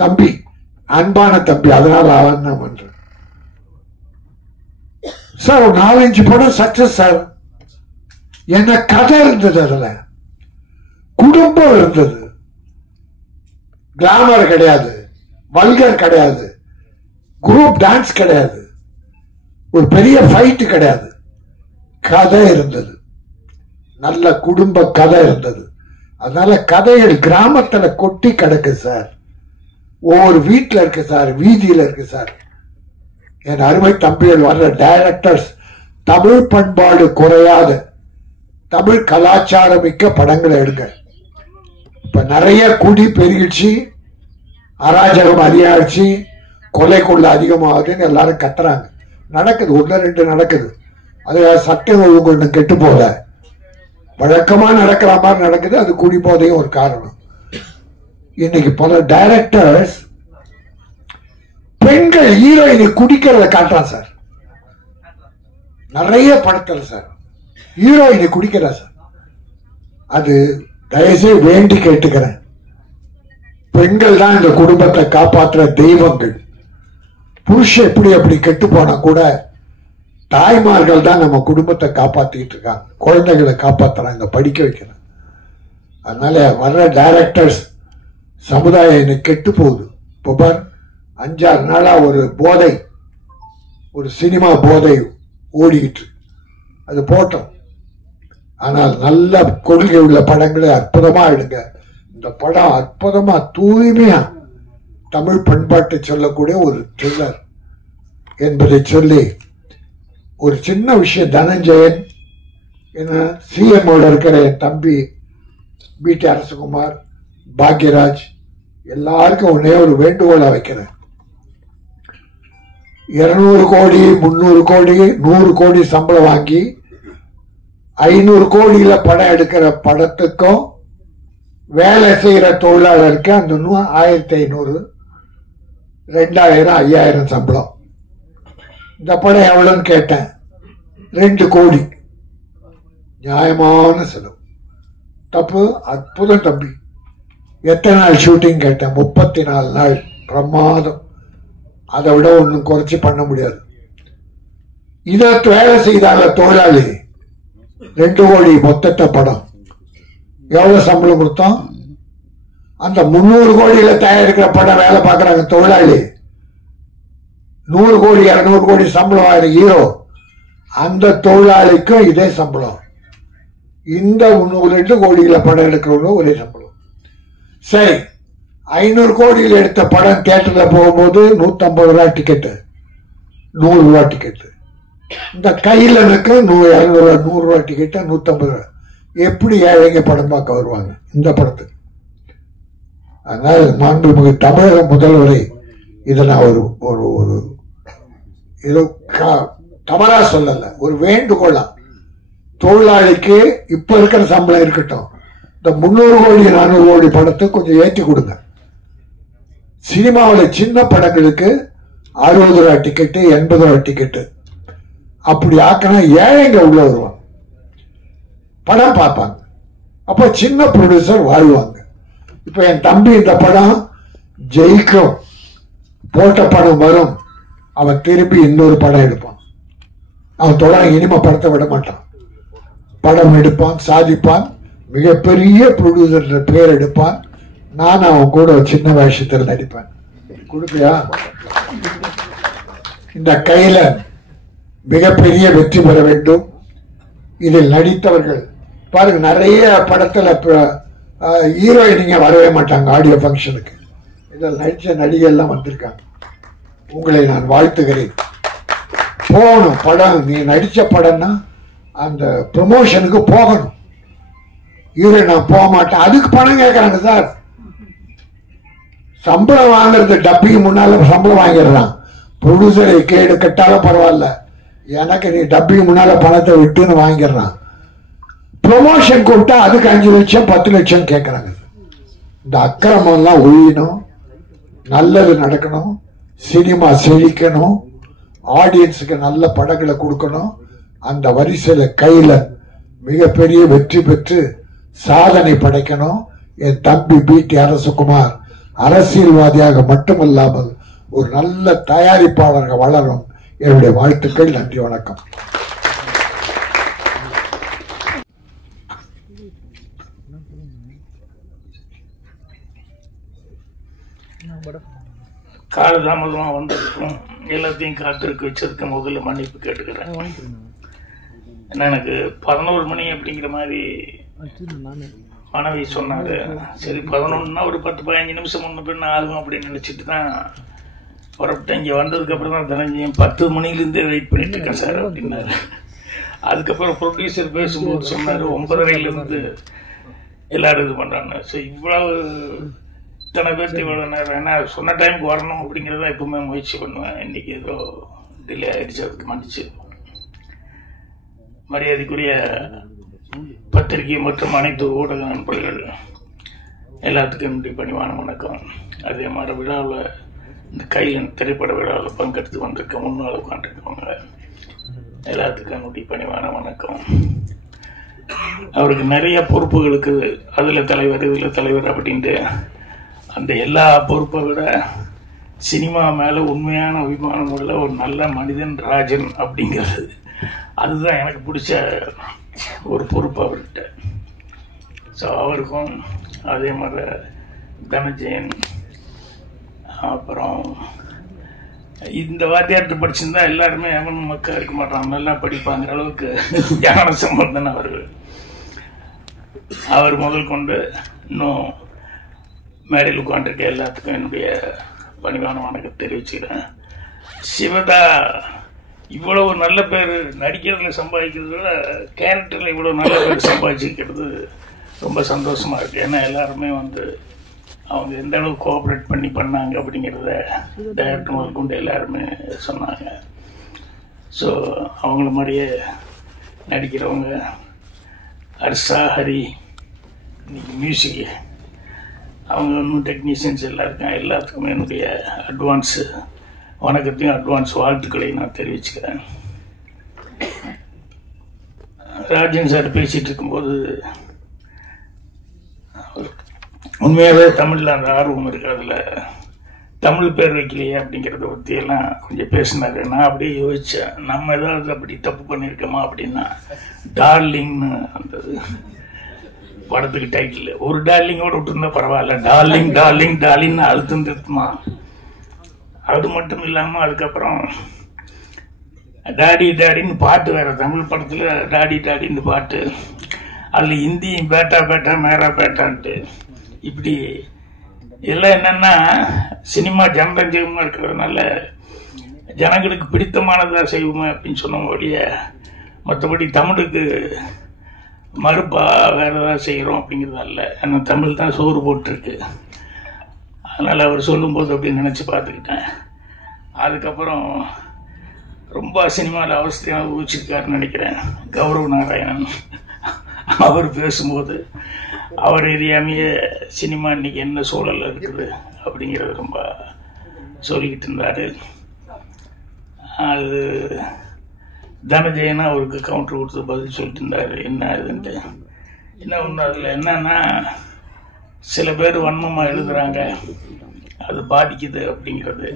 தம்பி அன்பான தம்பி, அதனால அவன் என்ன பண்ற சார்? ஒரு 4-5 படம் சக்சஸ் சார். என்ன கதை இருந்தது, அதுல குடும்பம் இருந்தது, கிளாமர் கிடையாது, வல்கர் கிடையாது, குரூப் டான்ஸ் கிடையாது, ஒரு பெரிய ஃபைட் கிடையாது, கதை இருந்தது, நல்ல குடும்ப கதை இருந்தது. அதனால கதைகள் கிராமத்துல கொட்டி கிடக்கு சார், ஒவ்வொரு வீட்டில் இருக்கு சார், வீதியில் இருக்கு சார். என் அருமை தம்பிகள் வர்ற டைரக்டர்ஸ் தமிழ் பண்பாடு குறையாத தமிழ் கலாச்சாரம் மிக்க படங்களை எடுங்க. இப்ப நிறைய குடி பெருகிடுச்சு, அராஜகம் அதிகமாகிடுச்சு, கொலை கொள்ள அதிகமாகுதுன்னு எல்லாரும் கத்துறாங்க. நடக்குது, 1-2 நடக்குது. அது சட்டம் ஒழுங்கு கெட்டு போல வழக்கமா நடக்கிற மாதிரி நடக்குது. அது குடி போதையும் ஒரு காரணம். இன்னைக்கு பல டைரக்டர்ஸ் பெண்கள் ஹீரோயினை குடிக்கிறத காட்டுறான் சார். நிறைய படத்தில் சார் ஹீரோயினை குடிக்கிறா சார். அது தயவுசெய்து வேண்டி கேட்டுக்கிறேன், பெண்கள் தான் இந்த குடும்பத்தை காப்பாற்றுற தெய்வங்கள். புருஷன் எப்படி அப்படி கெட்டு போனா கூட தாய்மார்கள் தான் நம்ம குடும்பத்தை காப்பாத்திட்டு இருக்காங்க, குழந்தைகளை காப்பாத்துறாங்க, படிக்க வைக்கிறாங்க. அதனால வர்ற டைரக்டர்ஸ் சமுதாயம் இன்னைக்கு கெட்டு போகுது. இப்போ பார் 5-6 நாளா ஒரு போதை, ஒரு சினிமா போதை ஓடிக்கிட்டு, அது போட்டோம். ஆனால் நல்ல கொள்கை உள்ள படங்களை அற்புதமா எடுங்க. இந்த படம் அற்புதமா தூய்மையா தமிழ் பண்பாட்டை சொல்லக்கூடிய ஒரு த்ரில்லர் என்பதை சொல்லி ஒரு சின்ன விஷயம், தனஞ்சயன் என்ன சிஎம்மோட இருக்கிற என் தம்பி பிடி அரசகுமார், பாக்யராஜ் எல்லாருக்கும் ஒன்னே ஒரு வேண்டுகோளை வைக்கிறேன். 200 கோடி 300 கோடி 100 கோடி சம்பளம் வாங்கி 500 கோடியில படம் எடுக்கிற படத்துக்கும் வேலை செய்யற தொழிலாளருக்கு அந்த 1500 2000 5000 சம்பளம். இந்த படம் எவ்வளவுன்னு கேட்டேன், 2 கோடி. நியாயமான செலவு. தப்பு? அற்புதம் தம்பி. எத்தனை நாள் ஷூட்டிங் கேட்டேன், 34 நாள். பிரமாதம். அதை விட ஒன்றும் குறைச்சி பண்ண முடியாது. இதை வேலை செய்தாங்க தொழிலாளி, 2 கோடி மொத்தத்தை படம். எவ்வளவு சம்பளம் கொடுத்தோம்? அந்த 300 கோடியில தயாரிக்கிற படம் வேலை பார்க்கறாங்க தொழிலாளி. 100 கோடி 200 கோடி சம்பளம் ஆகிற ஹீரோ, அந்த தொழிலாளிக்கும் இதே சம்பளம். இந்த 2 கோடியில படம் எடுக்கிறவங்க ஒரே சம்பளம். சரி, 500 கோடியில் எடுத்த படம் தியேட்டர்ல போகும்போது 150 ரூபாய் டிக்கெட்டு, 100 ரூபாய் டிக்கெட்டு. இந்த கையில் எனக்கு 100 ரூபாய் டிக்கெட்டு, 150 ரூபாய். எப்படி ஏழைங்க படம் பார்க்க வருவாங்க இந்த படத்துக்கு? அதனால மாண்புமிகு தமிழக முதல்வரை இதை நான் ஒரு ஏதோ தவறா சொல்லல, ஒரு வேண்டுகோளா, தொழிலாளிக்கு இப்ப இருக்கிற சம்பளம் இருக்கட்டும், இந்த 300 கோடி 400 கோடி படத்தை கொஞ்சம் ஏற்றி கொடுங்க. சினிமாவில் சின்ன படங்களுக்கு 60 ரூபாய் டிக்கெட்டு, 80 ரூபாய் டிக்கெட்டு. அப்படி ஆக்கினா ஏழைங்க உள்ள வருவாங்க, படம் பார்ப்பாங்க. அப்ப சின்ன ப்ரொடியூசர் வாழ்வாங்க. இப்ப என் தம்பி இந்த படம் ஜெயிக்கும், போட்ட படம் வரும், அவன் திருப்பி இன்னொரு படம் எடுப்பான். அவன் தொடர்ந்து இனிமே படத்தை விட மாட்டான், படம் எடுப்பான், சாதிப்பான், மிகப்பெரிய ப்ரொடியூசர் பேர் எடுப்பான். நான் அவன் கூட ஒரு சின்ன வேஷத்தில் நடிப்பேன். கொடுப்பியா? இந்த கையில மிகப்பெரிய வெற்றி பெற வேண்டும். இதில் நடித்தவர்கள் பாருங்க, நிறைய படத்துல ஹீரோயினிங்க வரவே மாட்டாங்க ஆடியோ ஃபங்க்ஷனுக்கு. இதில் நடித்த நடிகெல்லாம் வந்திருக்காங்க. உங்களை நான் வாழ்த்துகிறேன். போகணும் படம், நீ நடித்த படம்னா அந்த ப்ரமோஷனுக்கு போகணும். இவரை நான் போக மாட்டேன், அதுக்கு பணம் கேட்குறாங்க சார். சம்பளம் வாங்குறது டப்பிக்கு முன்னால சம்பளம் வாங்கிடுறான். ப்ரொடியூசரை கேடு கட்டாலும் பரவாயில்ல, எனக்கு நீ டப்பிக்கு முன்னால பணத்தை விட்டுன்னு வாங்கிடுறான். ப்ரொமோஷன் கூப்பிட்டா அதுக்கு 5 லட்சம் 10 லட்சம் கேட்குறாங்க. இந்த அக்கிரமம்லாம் ஒழியணும், நல்லது நடக்கணும், சினிமா செழிக்கணும், ஆடியன்ஸுக்கு நல்ல படங்களை கொடுக்கணும். அந்த வரிசையில் கையில் மிகப்பெரிய வெற்றி பெற்று சாதனை படைக்கணும். என் தம்பி பிடி அரசகுமார் அரசியல்வாதியாக மட்டுமல்லாமல் ஒரு நல்ல தயாரிப்பாளராக வளரும். என்னுடைய வாழ்த்துக்கள். நன்றி, வணக்கம். காலதாமதமாக வந்திருக்கும் எல்லாத்தையும் காத்திருக்க வச்சதுக்கு முதல்ல மன்னிப்பு கேட்டுக்கிறேன். ஏன்னா எனக்கு 11 மணி அப்படிங்கிற மாதிரி மனைவி சொன்னாரு. சரி 11ன்னா ஒரு 10-15 நிமிஷம் முன்ன பின்ன ஆகும் அப்படின்னு நினச்சிட்டு தான் புறப்பட்டு இங்கே வந்ததுக்கப்புறம் தான் தெரிஞ்சேன் 10 மணிலேருந்தே வெயிட் பண்ணிட்டு இருக்கேன் சார் அப்படின்னாரு. அதுக்கப்புறம் ப்ரொடியூசர் பேசும்போது சொன்னார் 9:30 எல்லாரும் இது பண்ணுறாங்க. ஸோ இவ்வளவு இத்தனை பேர்த்து இவ்வளோ நேரம், ஏன்னா சொன்ன டைமுக்கு வரணும் அப்படிங்கிறத எப்பவுமே முயற்சி பண்ணுவேன். இன்றைக்கி ஏதோ டிலே ஆகிடுச்சு, அதுக்கு மன்னிச்சு. மரியாதைக்குரிய பத்திரிகை மற்றும் அனைத்து ஊடக நண்பர்கள் எல்லாத்துக்கும் என்னுடைய பணிவான வணக்கம். அதே மாதிரி விழாவில் இந்த கைலன் திரைப்பட விழாவில் பங்கெடுத்து வந்திருக்க முன்னால் உட்காந்துருக்கவங்க எல்லாத்துக்கும் என்னுடைய பணிவான வணக்கம். அவருக்கு நிறைய பொறுப்புகள் இருக்குது, அதில் தலைவர் இதில் தலைவர் அப்படின்ட்டு. அந்த எல்லா பொறுப்பை விட சினிமா மேலே உண்மையான அபிமானம் உள்ள ஒரு நல்ல மனிதன் ராஜன் அப்படிங்கிறது, அதுதான் எனக்கு பிடிச்ச ஒரு பொறுப்பு அவர்கிட்ட. ஸோ அவருக்கும் அதே மாதிரி தனஜெயன், அப்புறம் இந்த வாத்தியார்கிட்ட படிச்சிருந்தா எல்லாருமே அவன் மக்கள் இருக்க மாட்டான், நல்லா படிப்பாங்கிற அளவுக்கு ஞான சம்பந்தன் அவர்கள். அவர் முதல் கொண்டு இன்னும் மேடையில் உட்காந்துருக்க எல்லாத்துக்கும் என்னுடைய பணிவான வணக்கம் தெரிவிச்சுக்கிறேன். சிவதா இவ்வளவு நல்ல பேர் நடிக்கிறதுல சம்பாதிக்கிறத விட கேரக்டரில் இவ்வளோ நல்ல பேர் சம்பாதிச்சிக்கிறது ரொம்ப சந்தோஷமாக இருக்குது. ஏன்னா எல்லாருமே அவங்க எந்த அளவுக்கு கோஆப்ரேட் பண்ணி பண்ணாங்க அப்படிங்கிறத டைரக்டர் முதல் கொண்டு எல்லாருமே சொன்னாங்க. ஸோ அவங்கள மாதிரியே நடிக்கிறவங்க ஹர்ஷா, ஹரி, இன்னைக்கு மியூசிக், அவங்க இன்னும் டெக்னீஷியன்ஸ் எல்லாத்துக்குமே என்னுடைய அட்வான்ஸு வணக்கத்தையும் அட்வான்ஸ் வாழ்த்துக்களையும் நான் தெரிவிச்சுக்கிறேன். ராஜன் சார் பேசிகிட்டு இருக்கும்போது உண்மையாகவே தமிழில் அந்த ஆர்வம் இருக்கிறதுல தமிழ் பேர் வைக்கலையே அப்படிங்கிறத பற்றியெல்லாம் கொஞ்சம் பேசினாரு. நான் அப்படியே யோசித்தேன், நம்ம ஏதாவது அப்படி தப்பு பண்ணியிருக்கோமா அப்படின்னா, டார்லிங்னு அந்த படத்துக்கு டைட்டில் ஒரு டார்லிங்கோட விட்டுருந்தா பரவாயில்ல, டார்லிங் டார்லிங் டார்லிங்னு அழுத்தம் திருத்துமா. அது மட்டும் இல்லாமல் அதுக்கப்புறம் டாடி டாடின்னு பாட்டு வேறு, தமிழ் படத்தில் டாடி டாடின்னு பாட்டு, அதில் ஹிந்தி பேட்டா பேட்டா மேரா பேட்டான்ட்டு, இப்படி எல்லாம் என்னென்னா சினிமா ஜனரஞ்சகமாக இருக்கிறதுனால ஜனங்களுக்கு பிடித்தமானதாக செய்வோமே அப்படின்னு சொன்ன ஒழிய மற்றபடி தமிழுக்கு மறுப்பா வேறு ஏதாவது செய்கிறோம் அப்படிங்கிறது அல்ல. ஏன்னா தமிழ் தான் சோறு போட்டிருக்கு. அதனால் அவர் சொல்லும்போது அப்படின்னு நினச்சி பார்த்துக்கிட்டேன். அதுக்கப்புறம் ரொம்ப சினிமாவில் அவஸ்தையாக ஊச்சிருக்காருன்னு நினைக்கிறேன் கௌரவ நாராயணன். அவர் பேசும்போது அவர் எரியாமையே சினிமா இன்னைக்கு என்ன சூழலில் இருக்குது அப்படிங்கிறது ரொம்ப சொல்லிக்கிட்டு இருந்தார். அது தனஜெயனா அவருக்கு கவுண்டர் கொடுத்து பதில் சொல்லிட்டு இருந்தார் என்ன இதுன்ட்டு. என்ன ஒன்று அதில் என்னன்னா, சில பேர் வன்மமாக எழுதுகிறாங்க, அது பாதிக்குது அப்படிங்கிறது.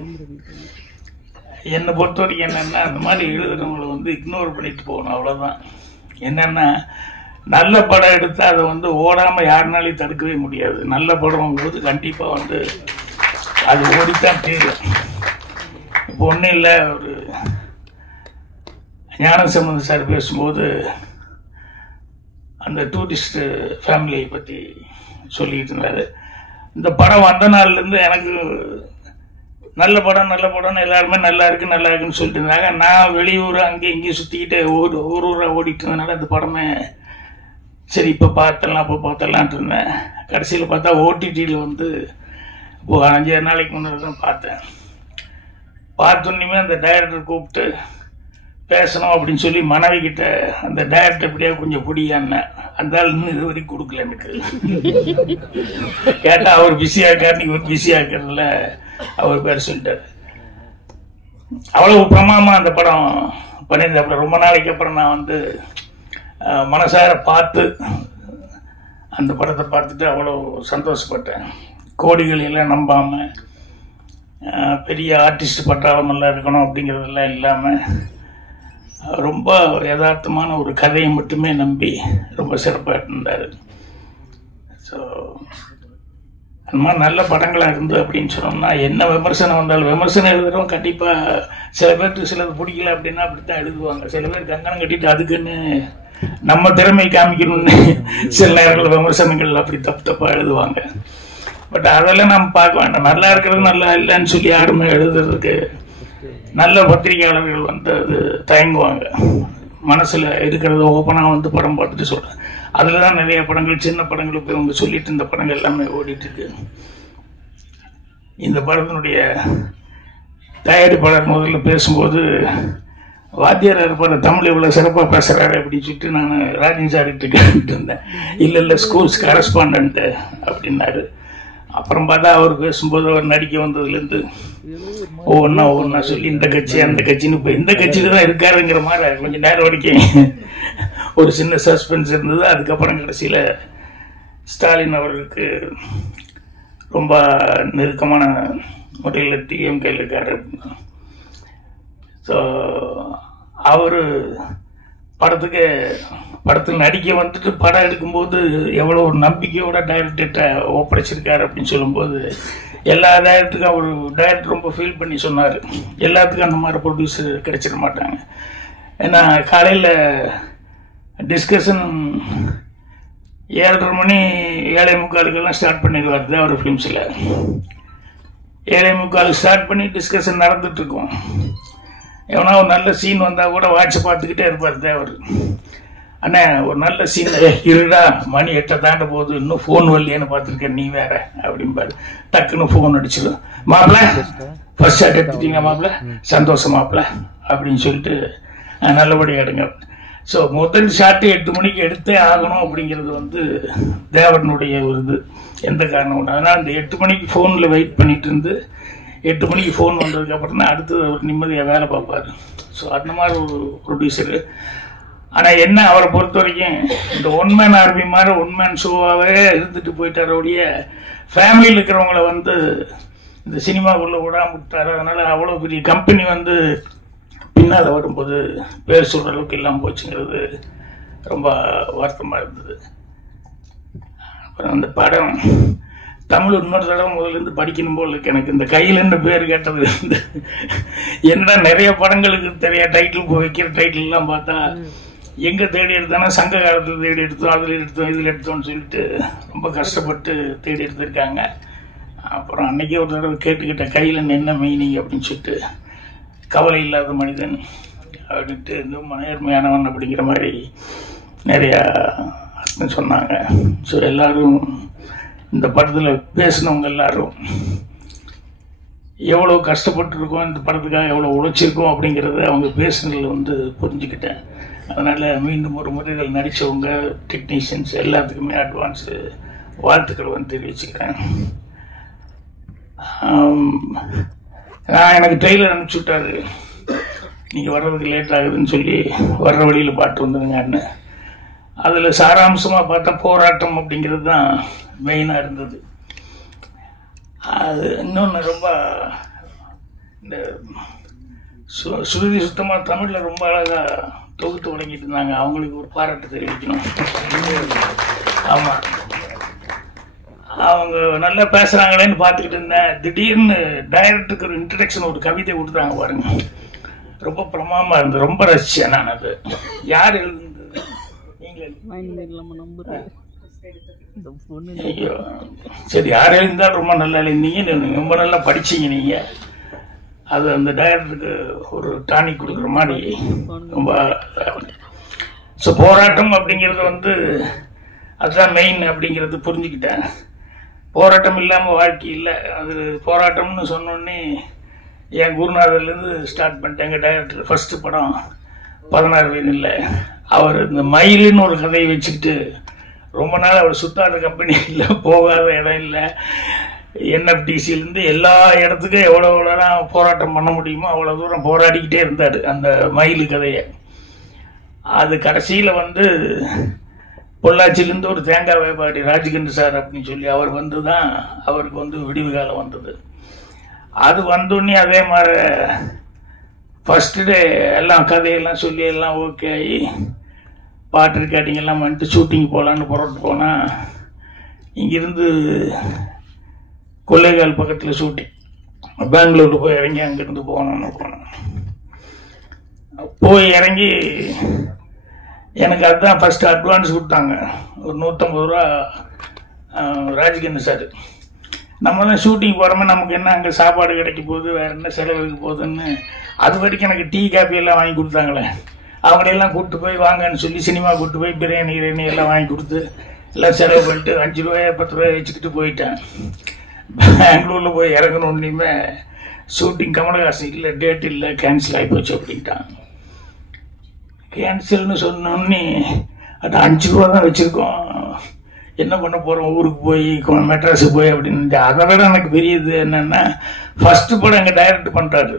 என்னை பொறுத்த வரைக்கும் என்னென்னா, அந்த மாதிரி எழுதுறவங்களை இக்னோர் பண்ணிட்டு போகணும், அவ்வளோதான். என்னென்னா, நல்ல படம் எடுத்தால் அதை ஓடாமல் யாருனாலையும் தடுக்கவே முடியாது. நல்ல படம்ங்கும்போது கண்டிப்பாக அது ஓடித்தான் தீரும். இப்போ ஒன்றும் இல்லை, ஒரு ஞானசம்பந்தன் சார் பேசும்போது அந்த டூரிஸ்ட் ஃபேமிலியை பற்றி சொல்லிக்கிட்டு இருந்தார். இந்த படம் வந்த நாள்லேருந்து எனக்கு நல்ல படம்னு எல்லாருமே நல்லா இருக்குன்னு சொல்லிட்டு இருந்தாங்க. நான் வெளியூர் அங்கே இங்கேயும் சுற்றிக்கிட்டு ஊராக ஓடிட்டு இருந்ததுனால இந்த படமே சரி இப்போ பார்த்தலான்ட்டு இருந்தேன். கடைசியில் பார்த்தா ஓடிடியில் வந்து இப்போ 5 நாளைக்கு முன்னாடி தான் பார்த்தேன். பார்த்தோன்னுமே அந்த டைரக்டர் கூப்பிட்டு பேசணும் அப்படின்னு சொல்லி மனைவி கிட்ட அந்த டைரக்டர் எப்படியா கொஞ்சம் பிடியான்னு அந்த ஆள் இன்னும் இது வரைக்கும் கொடுக்கல எனக்கு. கேட்டா அவர் பிஸியா இருக்காரு, நீங்க பிஸியா இருக்கிறதுல அவர் பேர் சொல்லிட்டாரு. அவ்வளவு பிரமாமா அந்த படம் பண்ணியிருந்தேன். அப்புறம் ரொம்ப நாளைக்கு அப்புறம் நான் வந்து மனசார பார்த்து அந்த படத்தை பார்த்துட்டு அவ்வளோ சந்தோஷப்பட்டேன். கோடிகள் எல்லாம் நம்பாம பெரிய ஆர்டிஸ்ட் பட்டாளம் எல்லாம் இருக்கணும் அப்படிங்கிறதெல்லாம் இல்லாமல் ரொம்ப யதார்த்தமான ஒரு கதையை மட்டுமே நம்பி ரொம்ப சிறப்பாக இருந்தார். ஸோ அந்த மாதிரி நல்ல படங்களாக இருந்து அப்படின்னு சொன்னோம்னா என்ன விமர்சனம் வந்தாலும் விமர்சனம் எழுதுகிறோம். கண்டிப்பாக சில பேருக்கு சிலது பிடிக்கல அப்படின்னா அப்படித்தான் எழுதுவாங்க. சில பேர் கங்கணம் கட்டிட்டு அதுக்குன்னு நம்ம திறமை காமிக்கணும்னு சில நேரங்கள் விமர்சனங்கள் அப்படி தப்பாக எழுதுவாங்க. பட் அதெல்லாம் நம்ம பார்க்க வேண்டாம். நல்லா இருக்கிறது நல்லா இல்லைன்னு சொல்லி யாருமே எழுதுறதுக்கு நல்ல பத்திரிகையாளர்கள் வந்து அது தயங்குவாங்க. மனசில் இருக்கிறத ஓப்பனாக வந்து படம் பார்த்துட்டு சொல்கிறேன். அதில் தான் நிறைய படங்கள், சின்ன படங்கள் போய் அவங்க சொல்லிட்டு இந்த படங்கள் எல்லாமே ஓடிட்டுருக்கு. இந்த படத்தினுடைய தயாரிப்பாளர் முதல்ல பேசும்போது வாத்தியார் இருப்பார், தமிழ் இவ்வளோ சிறப்பாக பேசுகிறாரு அப்படின்னு சொல்லிட்டு நான் ராஜன் சார்கிட்ட கேட்டுட்டு இருந்தேன். இல்லை ஸ்கூல்ஸ் கரஸ்பாண்டன்ட்டு அப்படின்னாரு. அப்புறம் பார்த்தா அவர் பேசும்போது அவர் நடிக்க வந்ததுலேருந்து ஒவ்வொன்றா சொல்லி இந்த கட்சி அந்த கட்சின்னு இப்போ இந்த கட்சியில் தான் இருக்காருங்கிற மாதிரி கொஞ்சம் நேரம் வரைக்கும் ஒரு சின்ன சஸ்பென்ஸ் இருந்தது. அதுக்கப்புறம் கடைசியில் ஸ்டாலின் அவர்களுக்கு ரொம்ப நெருக்கமான முறையில் டிஎம்கேல இருக்காரு. ஸோ அவர் படத்தில் நடிக்க வந்துட்டு படம் எடுக்கும்போது எவ்வளோ ஒரு நம்பிக்கையோட டைரக்டர்கிட்ட ஒப்படைச்சிருக்காரு அப்படின்னு சொல்லும்போது எல்லா டைரக்டருக்கும் அவர் டைரக்டர் ரொம்ப ஃபீல் பண்ணி சொன்னார். எல்லாத்துக்கும் அந்த மாதிரி ப்ரொடியூசர் கிடைச்சிட மாட்டாங்க. ஏன்னா காலையில் டிஸ்கஷன் 7:30 மணி 7:45 ஸ்டார்ட் பண்ணிடுவார் தேவர் ஃபிலிம்ஸில். 7:45 ஸ்டார்ட் பண்ணி டிஸ்கஷன் நடந்துட்டு இருக்கோம். எவனா ஒரு நல்ல சீன் வந்தால் கூட வாட்சை பார்த்துக்கிட்டே இருப்பார் தேவர். அண்ணா ஒரு நல்ல சீன் இருடா, மணி 8 தாண்ட போகுது, இன்னும் ஃபோன் வரலையேன்னு பார்த்துருக்கேன், நீ வேற அப்படிம்பாரு. டக்குன்னு ஃபோன் அடிச்சிடும், மாப்பிள்ள ஃபர்ஸ்ட் ஷாட் எடுத்துட்டீங்க மாப்பிள்ள, சந்தோஷம் மாப்பிள்ள அப்படின்னு சொல்லிட்டு நல்லபடியாக எடுங்க. ஸோ முதல் ஷாட்டு 8 மணிக்கு எடுத்தே ஆகணும் அப்படிங்கிறது வந்து தேவனுடைய ஒரு இது. எந்த காரணம் உண்டு. அதனால் அந்த 8 மணிக்கு ஃபோனில் வெயிட் பண்ணிட்டு இருந்து 8 மணிக்கு ஃபோன் வந்ததுக்கு அப்புறம் தான் அடுத்தது ஒரு நிம்மதியாக வேலை பார்ப்பார். ஸோ அந்த மாதிரி ஒரு ப்ரொடியூசரு. ஆனால் என்ன அவரை பொறுத்த வரைக்கும் இந்த ஒன்மேன் ஆர்மி மாதிரி ஒன்மேன் ஷோவாகவே இருந்துட்டு போயிட்டார். அவருடைய ஃபேமிலியில் இருக்கிறவங்கள வந்து இந்த சினிமாக்குள்ளே விடாம விட்டார். அதனால் அவ்வளோ பெரிய கம்பெனி வந்து பின்னால் வரும்போது பேர் சொல்கிற அளவுக்கு இல்லாமல் போச்சுங்கிறது ரொம்ப வருத்தமாக இருந்தது. அப்புறம் அந்த படம் தமிழ் இன்னொரு தடவை முதல்லேருந்து படிக்கணும் போல் இருக்கு எனக்கு. இந்த கையிலன்னு பேர் கேட்டது என்னடா நிறைய படங்களுக்கு தெரிய டைட்டில் வைக்கிற டைட்டில்லாம் பார்த்தா எங்கே தேடி எடுத்தானா சங்க காலத்தில் தேடி எடுத்தோம், அதில் எடுத்தோம், இதில் எடுத்தோம்னு சொல்லிட்டு ரொம்ப கஷ்டப்பட்டு தேடி எடுத்திருக்காங்க. அப்புறம் அன்னைக்கே ஒரு தடவை கேட்டுக்கிட்ட கையில் என்ன மீனிங் அப்படின்னு சொல்லிட்டு, கவலை இல்லாத மனிதன் அப்படின்ட்டு ரொம்ப நேர்மையானவன் அப்படிங்கிற மாதிரி நிறையா அர்த்தம் சொன்னாங்க. ஸோ எல்லாரும் இந்த படத்தில் பேசினவங்க எல்லாரும் எவ்வளோ கஷ்டப்பட்டுருக்கோம், இந்த படத்துக்காக எவ்வளோ உழைச்சிருக்கோம் அப்படிங்கிறத அவங்க பேசுனதில் வந்து புரிஞ்சுக்கிட்டேன். அதனால் மீண்டும் ஒரு முறை இதில் நடித்தவங்க டெக்னீஷியன்ஸ் எல்லாத்துக்குமே அட்வான்ஸு வாழ்த்துக்கள் வந்து தெரிவிச்சுக்கிறேன். நான் எனக்கு ட்ரெயிலர் அனுப்பிச்சி விட்டாரு, நீங்கள் வர்றதுக்கு லேட் ஆகுதுன்னு சொல்லி வர்ற வழியில் பாட்டு வந்துடுங்கன்னு. அதில் சாராம்சமாக பார்த்தா போராட்டம் அப்படிங்கிறது தான் மெயினாக இருந்தது. அது இன்னொன்று ரொம்ப இந்த சுருதி சுத்தமாக தமிழில் ரொம்ப அழகாக தொகுத்து வழங்கிட்டு இருந்தாங்க. அவங்களுக்கு ஒரு பாராட்டு தெரிவிக்கணும். ஆமாம், அவங்க நல்லா பேசுகிறாங்களேன்னு பார்த்துக்கிட்டு இருந்தேன். திடீர்னு டைரக்டருக்கு ஒரு இன்ட்ரடக்ஷன் ஒரு கவிதை கொடுத்தாங்க பாருங்க, ரொம்ப பிரமாதமாக இருந்தது. ரொம்ப ரசித்தேன் நான். அது யார் எழுதுனது? நீங்களே ஐயோ சரி, யார் எழுந்தாலும் ரொம்ப நல்லா எழுந்தீங்க, ரொம்ப நல்லா படிச்சீங்க நீங்க. அது அந்த டைரக்டருக்கு ஒரு டானிக் கொடுக்குற மாதிரி ரொம்ப. ஸோ போராட்டம் அப்படிங்கிறது வந்து அதுதான் மெயின் அப்படிங்கிறது புரிஞ்சுக்கிட்டேன். போராட்டம் இல்லாமல் வாழ்க்கை இல்லை. அது போராட்டம்னு சொன்னோடனே என் குருநாதர்லேருந்து ஸ்டார்ட் பண்ணிட்டேன். எங்கள் டைரக்டர் ஃபஸ்ட்டு படம் 16 வயதில் அவர் இந்த மயிலுன்னு ஒரு கதையை வச்சுக்கிட்டு ரொம்ப நாள் அவர் சுத்தாத கம்பெனி இல்லை, போகாத இடம் இல்லை. என்எஃப்டிசிலேருந்து எல்லா இடத்துக்கும் எவ்வளோலாம் போராட்டம் பண்ண முடியுமோ அவ்வளோ தூரம் போராடிக்கிட்டே இருந்தார் அந்த மயில் கதையை. அது கடைசியில் வந்து பொள்ளாச்சியிலேருந்து ஒரு தேங்காய் வியாபாரி ராஜ்கண்ட் சார் அப்படின்னு சொல்லி அவர் வந்து தான் அவருக்கு வந்து விடிவு காலம் வந்தது. அது வந்தோடனே அதே மாதிரி ஃபஸ்ட்டு டே எல்லாம் கதையெல்லாம் சொல்லி எல்லாம் ஓகே ஆகி பாட்டு ரெக்கார்டிங் எல்லாம் வந்துட்டு ஷூட்டிங் போகலான்னு புறப்பட்டு போனால் இங்கேருந்து கொள்ளைகால் பக்கத்தில் ஷூட்டிங், பெங்களூரில் போய் இறங்கி அங்கேருந்து போனோன்னு போய் இறங்கி எனக்கு அதுதான் ஃபஸ்ட்டு அட்வான்ஸ் கொடுத்தாங்க ஒரு 150 ரூபா ராஜ்கண்ட் சார். நம்ம தான் ஷூட்டிங் போகிறோமே, நமக்கு என்ன அங்கே சாப்பாடு கிடைக்க போகுது, வேறு என்ன செலவுக்கு போகுதுன்னு அது வரைக்கும் எனக்கு டீ காப்பி எல்லாம் வாங்கி கொடுத்தாங்களே. அவங்களெல்லாம் கூப்பிட்டு போய் வாங்கன்னு சொல்லி சினிமா கூப்பிட்டு போய் பிரியாணி கிரியாணி எல்லாம் வாங்கி கொடுத்து எல்லாம் செலவு பண்ணிட்டு 5 ரூபாய் 10 ரூபாய் வச்சுக்கிட்டு போயிட்டேன். பெங்களூரில் போய் இறங்கணுன்னே ஷூட்டிங் கமலஹாசன் இல்லை, டேட் இல்லை, கேன்சல் ஆகி போச்சு அப்படின்ட்டான். கேன்சல்னு சொன்னோன்னே அது 5 ரூபா தான் வச்சுருக்கோம், என்ன பண்ண போகிறோம், ஊருக்கு போய் மெட்ராஸுக்கு போய் அப்படின்னு. அதை விட எனக்கு பெரியது என்னென்னா ஃபஸ்ட்டு படம் எங்கள் டைரக்ட் பண்ணுறாரு.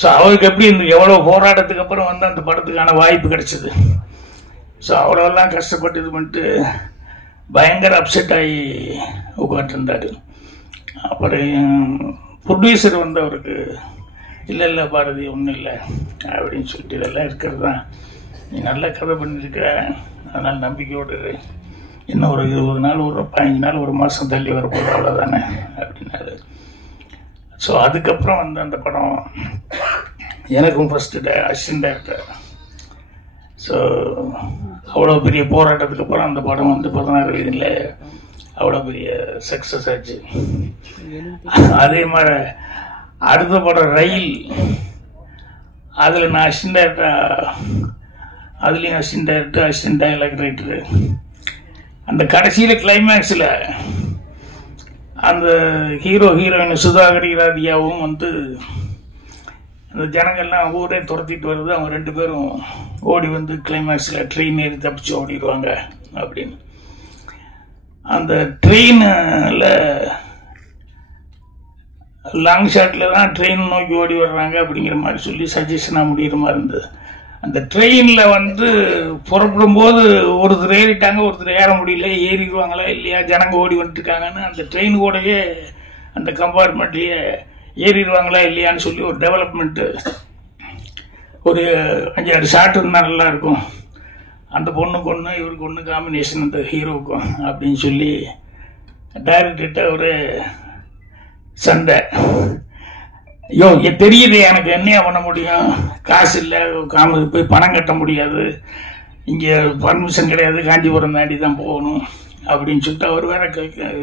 ஸோ அவருக்கு எப்படி இந்த எவ்வளோ போராட்டத்துக்கு அப்புறம் வந்து அந்த படத்துக்கான வாய்ப்பு கிடைச்சிது. ஸோ அவ்வளோலாம் கஷ்டப்பட்டு இது பண்ணிட்டு பயங்கர அப்செட் ஆகி உட்காந்துருந்தார். அப்புறம் ப்ரொடியூசர் வந்து அவருக்கு இல்லை இல்லை பாரதி ஒன்றும் இல்லை அப்படின்னு சொல்லிட்டு இதெல்லாம் இருக்கிறது தான், நீ நல்ல கதை பண்ணியிருக்க, அதனால் நம்பிக்கையோடு இன்னும் ஒரு 20 நாள் ஒரு 15 நாள் ஒரு மாதம் தள்ளி வரப்போது அவ்வளோதானே அப்படின்னாரு. ஸோ அதுக்கப்புறம் வந்து அந்த படம் எனக்கும் ஃபஸ்ட்டு அசிஸ்டன்ட் டைரக்டர். ஸோ அவ்வளோ பெரிய போராட்டத்துக்கு அப்புறம் அந்த படம் வந்து 16 வயதில் அவ்வளோ பெரிய சக்ஸஸ் ஆச்சு. அதே மாதிரி அடுத்த படம் ரயில், அதில் நான் அசிஸ்டன்ட் டைரக்டர், அதுலேயும் assistant director, assistant dialogue writer. அந்த கடைசியில் கிளைமேக்ஸில் அந்த ஹீரோயின் சுதாகர் ராதியாவும் வந்து அந்த ஜனங்கள்லாம் ஊரே துரத்திட்டு வருது, அவங்க 2 பேரும் ஓடி வந்து கிளைமேக்ஸில் ட்ரெயின் ஏறி தப்பிச்சு ஓடிடுவாங்க அப்படின்னு. அந்த ட்ரெயினில் லாங் ஷாட்டில் தான் ட்ரெயின் நோக்கி ஓடி வர்றாங்க அப்படிங்கிற மாதிரி சொல்லி சஜஷனாக முடிகிற மாதிரி இருந்தது. அந்த ட்ரெயினில் வந்து புறப்படும் போது ஒருத்தர் ஏறிட்டாங்க, ஒருத்தர் ஏற முடியல, ஏறிடுவாங்களா இல்லையா, ஜனங்க ஓடி வந்துட்டுருக்காங்கன்னு அந்த ட்ரெயின் கூடயே அந்த கம்பார்ட்மெண்ட்லேயே ஏறிடுவாங்களா இல்லையான்னு சொல்லி ஒரு டெவலப்மெண்ட்டு ஒரு 5-6 ஷாட் இருந்தால் நல்லாயிருக்கும், அந்த பொண்ணுக்கு ஒன்று இவருக்கு ஒன்று காம்பினேஷன் அந்த ஹீரோவுக்கும் அப்படின்னு சொல்லி டைரக்டர்கிட்ட ஒரு சண்டை. ஐயோ தெரியுது எனக்கு, என்னையா பண்ண முடியும், காசு இல்லை, போய் பணம் கட்ட முடியாது, இங்கே பர்மிஷன் கிடையாது, காஞ்சிபுரம் தாண்டி தான் போகணும் அப்படின்னு சொல்லிட்டு அவர் வேற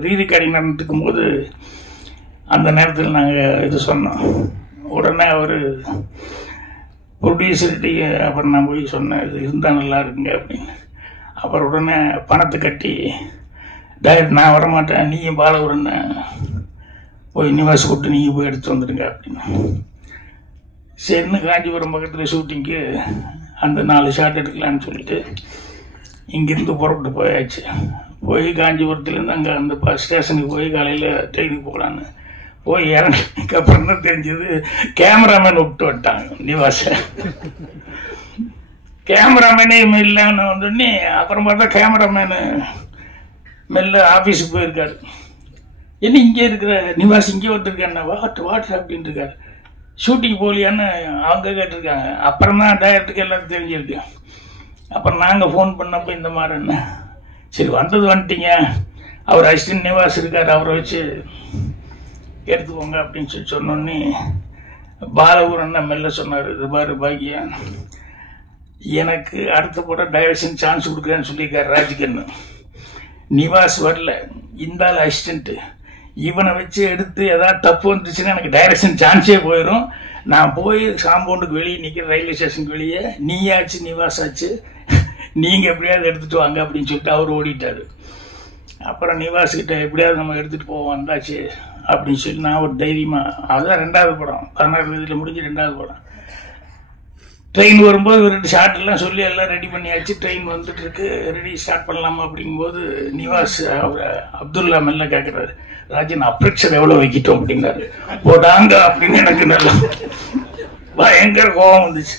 ரீரிகார்டிங் நடந்துக்கும் போது அந்த நேரத்தில் நாங்கள் இது சொன்னோம். உடனே அவர் ப்ரொடியூசர்கிட்ட அப்புறம் நான் போய் சொன்னேன், இது இருந்தால் நல்லா இருக்குங்க அப்படின்னு. அப்புறம் உடனே பணத்தை கட்டி டைரக்ட் நான் வரமாட்டேன், நீயும் பாலகுரன்னு போய் நிவாஸ் கூப்பிட்டு நீங்கள் போய் எடுத்து வந்துடுங்க அப்படின்னு. சரின்னு காஞ்சிபுரம் பக்கத்தில் ஷூட்டிங்க்கு அந்த 4 ஷாட் எடுக்கலான்னு சொல்லிட்டு இங்கேருந்து புறப்பட்டு போயாச்சு. போய் காஞ்சிபுரத்துலேருந்து அங்கே அந்த ஸ்டேஷனுக்கு போய் காலையில் ட்ரெயினுக்கு போகலான்னு போய் இறங்கினதுக்கு அப்புறம் தான் தெரிஞ்சது கேமராமேன் விட்டு விட்டாங்க நிவாஸை. கேமராமேனே இல்லைன்னு வந்தோடனே அப்புறம் பார்த்தா கேமராமேனு மெல்ல ஆஃபீஸுக்கு போயிருக்காரு. என்ன இங்கே இருக்கிற நிவாஸ் இங்கே வந்துருக்கேன், வாட் அப்படின்னு இருக்காரு, ஷூட்டிங் போகலையான்னு அவங்க கேட்டிருக்காங்க. அப்புறம் தான் டைரக்டருக்கு எல்லாரும் தெரிஞ்சிருக்கு. அப்புறம் நாங்கள் ஃபோன் பண்ணப்போ இந்த மாதிரி என்ன, சரி வந்துட்டீங்க, அவர் அசிஸ்டன்ட் நிவாஸ் இருக்கார், அவரை வச்சு எடுத்துக்கோங்க அப்படின்னு சொல்லி சொன்னோன்னே பாலகுரன் மெல்ல சொன்னார், இது பாரு பாக்கியா, எனக்கு அடுத்த படம் டைரக்ஷன் சான்ஸ் கொடுக்குறேன்னு சொல்லியிருக்காரு ராஜ்கண்ணு, நிவாஸ் வரல, இந்த ஆள் அசிஸ்டன்ட், இவனை வச்சு எடுத்து ஏதாவது தப்பு வந்துச்சுன்னா எனக்கு டைரக்ஷன் சான்ஸே போயிடும். நான் போய் காம்பவுண்டுக்கு வெளியே நிற்கிற, ரயில்வே ஸ்டேஷனுக்கு வெளியே, நீயாச்சு நிவாஸ் ஆச்சு, நீங்கள் எப்படியாவது எடுத்துகிட்டு வாங்க அப்படின்னு சொல்லிட்டு அவர் ஓடிட்டார். அப்புறம் நிவாஸ்கிட்ட எப்படியாவது நம்ம எடுத்துகிட்டு போவோம் வந்தாச்சு அப்படின்னு சொல்லி நான் ஒரு தைரியமாக, அதுதான் 2வது படம், 16 தேதியில் முடிஞ்சு 2வது படம். ட்ரெயின் வரும்போது ஒரு 2 ஷார்ட் எல்லாம் சொல்லி எல்லாம் ரெடி பண்ணியாச்சு. ட்ரெயின் வந்துட்டு இருக்கு, ரெடி ஸ்டார்ட் பண்ணலாமா அப்படிங்கும்போது நிவாஸ் அவர் அப்துல்லா மெல்ல கேட்குறாரு, ராஜன் அப்ரேக்ஷன் எவ்வளோ வைக்கிட்டோம் அப்படிங்கிறாரு. போட்டாங்க அப்படின்னு எனக்கு நல்லா பயங்கர கோபம் வந்துச்சு.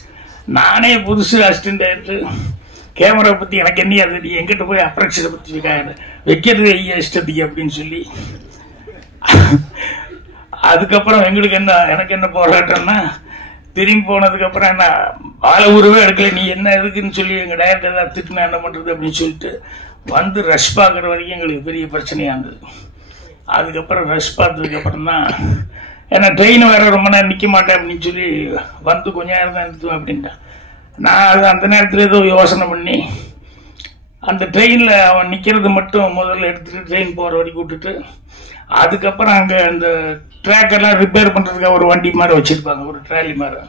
நானே புதுசு அசிஸ்டன்ட் ஆயிட்டு கேமரா பற்றி எனக்கு என்ன அது, நீ எங்கிட்ட போய் அப்ரேக்ஷனை பற்றி வைக்கிறது இஷ்டத்துக்கு அப்படின்னு சொல்லி. அதுக்கப்புறம் எங்களுக்கு என்ன, எனக்கு என்ன போராட்டம்னா, திரும்பி போனதுக்கு அப்புறம் என்ன ஆள உருவே எடுக்கல, நீ என்ன எதுக்குன்னு சொல்லி எங்க டைரக்டர் ஏதாவது திட்டுனா என்ன பண்றது அப்படின்னு சொல்லிட்டு வந்து ரஷ் பார்க்குற வரைக்கும் எங்களுக்கு பெரிய பிரச்சனையா இருந்தது. அதுக்கப்புறம் ரஷ் பார்த்ததுக்கு அப்புறம் தான், ஏன்னா ட்ரெயின் வேற ரொம்ப நேரம் நிற்க மாட்டேன் அப்படின்னு சொல்லி வந்து கொஞ்ச நேரம் தான் நிறுத்துவேன் அப்படின்ட்டான். நான் அது அந்த நேரத்தில் ஏதோ யோசனை பண்ணி அந்த ட்ரெயினில் அவன் நிற்கிறது மட்டும் முதல்ல எடுத்துகிட்டு ட்ரெயின் போகிற வரைக்கும் விட்டுட்டு, அதுக்கப்புறம் அங்கே அந்த ட்ராக்கெல்லாம் ரிப்பேர் பண்ணுறதுக்காக ஒரு வண்டி மாதிரி வச்சுருப்பாங்க, ஒரு ட்ராலி மாதிரி,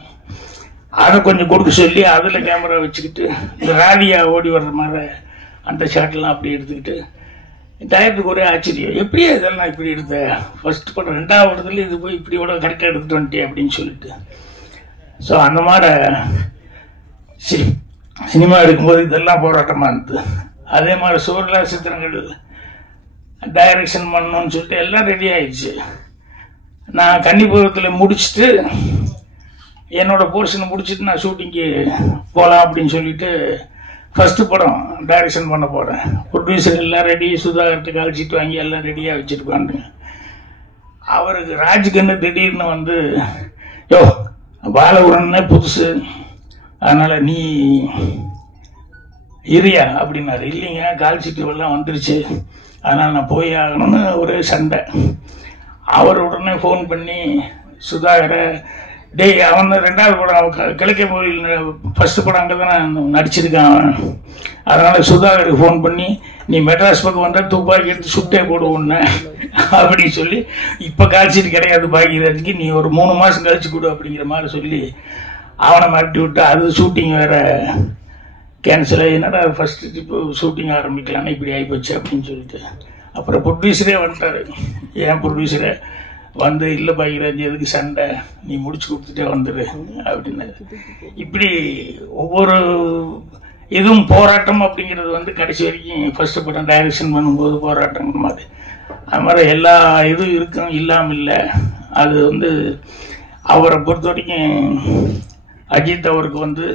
அதை கொஞ்சம் கொடுக்க சொல்லி அதில் கேமரா வச்சுக்கிட்டு இந்த ராலியா ஓடி வர்ற மாதிரி அந்த ஷாட்லாம் அப்படி எடுத்துக்கிட்டு, டைரக்டருக்கு ஒரே ஆச்சரியம், எப்படியே இதெல்லாம் இப்படி எடுத்த, ஃபர்ஸ்ட் படம் 2வது படத்துல இது போய் இப்படி கூட கரெக்டாக எடுத்துட்டு வந்துட்டே அப்படின்னு சொல்லிட்டு. ஸோ அந்த மாதிரி சினிமா எடுக்கும்போது இதெல்லாம் போராட்டமாக இருந்தது. அதே மாதிரி சூரலா சித்திரங்கள் டைரக்ஷன் பண்ணணும்னு சொல்லிட்டு எல்லாம் ரெடி ஆயிடுச்சு. நான் கன்னிபுரத்தில் முடிச்சுட்டு என்னோட போர்ஷனை முடிச்சுட்டு நான் ஷூட்டிங்கு போகலாம் அப்படின்னு சொல்லிட்டு ஃபர்ஸ்ட் படம் டைரக்ஷன் பண்ண போகிறேன். ப்ரொடியூசர் எல்லாம் ரெடி, சுதாகர்கிட்ட கழிச்சிட்டு வாங்கி எல்லாம் ரெடியாக வச்சுருக்காங்க. அவருக்கு ராஜ்கண்ணு திடீர்னு வந்து, யோ பாலகுரன்னே புதுசு, அதனால் நீ இரியா அப்படின்னாரு. இல்லைங்க கால்ஷீட்டு எல்லாம் வந்துருச்சு, அதனால் நான் போய் ஆகணும்னு ஒரு சண்டை. அவர் உடனே ஃபோன் பண்ணி சுதாகரை, டேய் அவன் 2வது படம் கிழக்கே கோயில் ஃபர்ஸ்ட் படம் அங்கே தான் நடிச்சிருக்கான் அவன், அதனால் சுதாகருக்கு ஃபோன் பண்ணி நீ மெட்ராஸ் பக்கம் வந்தால் துப்பாக்கி எடுத்து சுட்டே போடுவோன்னு அப்படின்னு சொல்லி, இப்போ கால்ஷீட் கிடையாது பாக்கியராஜுக்கு, நீ ஒரு 3 மாதம் கழிச்சு கொடு அப்படிங்கிற மாதிரி சொல்லி அவனை மாட்டி விட்டு, அது ஷூட்டிங் வேற கேன்சல் ஆகி, என்னடா ஃபர்ஸ்ட் இப்போ ஷூட்டிங் ஆரம்பிக்கலான்னு இப்படி ஆகிப்போச்சு அப்படின்னு சொல்லிட்டு. அப்புறம் ப்ரொடியூசரே வந்துட்டாரு. ஏன் ப்ரொடியூசரை வந்து, இல்லை பாக்கியராஜ் எதுக்கு சண்டை, நீ முடிச்சு கொடுத்துட்டே வந்துடு அப்படின்னு. இப்படி ஒவ்வொரு இதுவும் போராட்டம் அப்படிங்கிறது வந்து கடைசி வரைக்கும் ஃபர்ஸ்ட் படம் டைரக்ஷன் பண்ணும்போது போராட்டங்கிற மாதிரி. அது மாதிரி எல்லா இதுவும் இருக்கும், இல்லாமல் இல்லை. அது வந்து அவரை பொறுத்த வரைக்கும் அஜித் அவருக்கு வந்து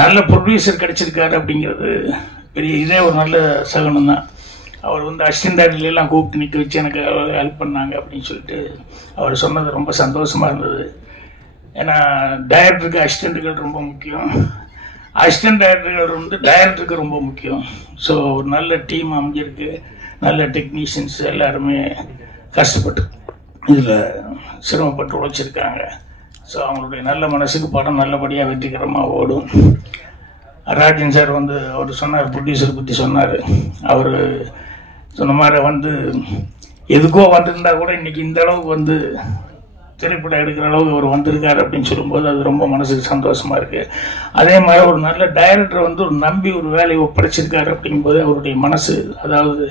நல்ல ப்ரொடியூசர் கிடைச்சிருக்காரு அப்படிங்கிறது பெரிய இதே ஒரு நல்ல சகுனம் தான். அவர் வந்து அசிஸ்டன்ட் டைரக்டர்லாம் கூப்பிட்டு நிற்க வச்சு எனக்கு ஹெல்ப் பண்ணாங்க அப்படின்னு சொல்லிட்டு அவர் சொன்னது ரொம்ப சந்தோஷமாக இருந்தது. ஏன்னா டைரக்டருக்கு அசிஸ்டண்ட்டுகள் ரொம்ப முக்கியம், அசிஸ்டன்ட் டைரக்டர்கள் வந்து டைரக்டருக்கு ரொம்ப முக்கியம். ஸோ ஒரு நல்ல டீம் அமைஞ்சிருக்கு, நல்ல டெக்னீஷியன்ஸ் எல்லாருமே கஷ்டப்பட்டு இதில் சிரமப்பட்டு உழைச்சிருக்காங்க. ஸோ அவங்களுடைய நல்ல மனசுக்கு படம் நல்லபடியாக வெற்றிகரமாக ஓடும். ராஜன் சார் வந்து அவர் சொன்னார், ப்ரொடியூசர் பற்றி சொன்னார். அவர் சொன்ன மாதிரி வந்து எதுக்கோ வந்திருந்தா கூட இன்னைக்கு இந்த அளவுக்கு வந்து திரைப்படம் எடுக்கிற அளவுக்கு அவர் வந்திருக்காரு அப்படின்னு சொல்லும்போது அது ரொம்ப மனசுக்கு சந்தோஷமா இருக்கு. அதே மாதிரி ஒரு நல்ல டைரக்டர் வந்து ஒரு நம்பி ஒரு வேலையை ஒப்படைச்சிருக்காரு அப்படிங்கும்போது அவருடைய மனசு, அதாவது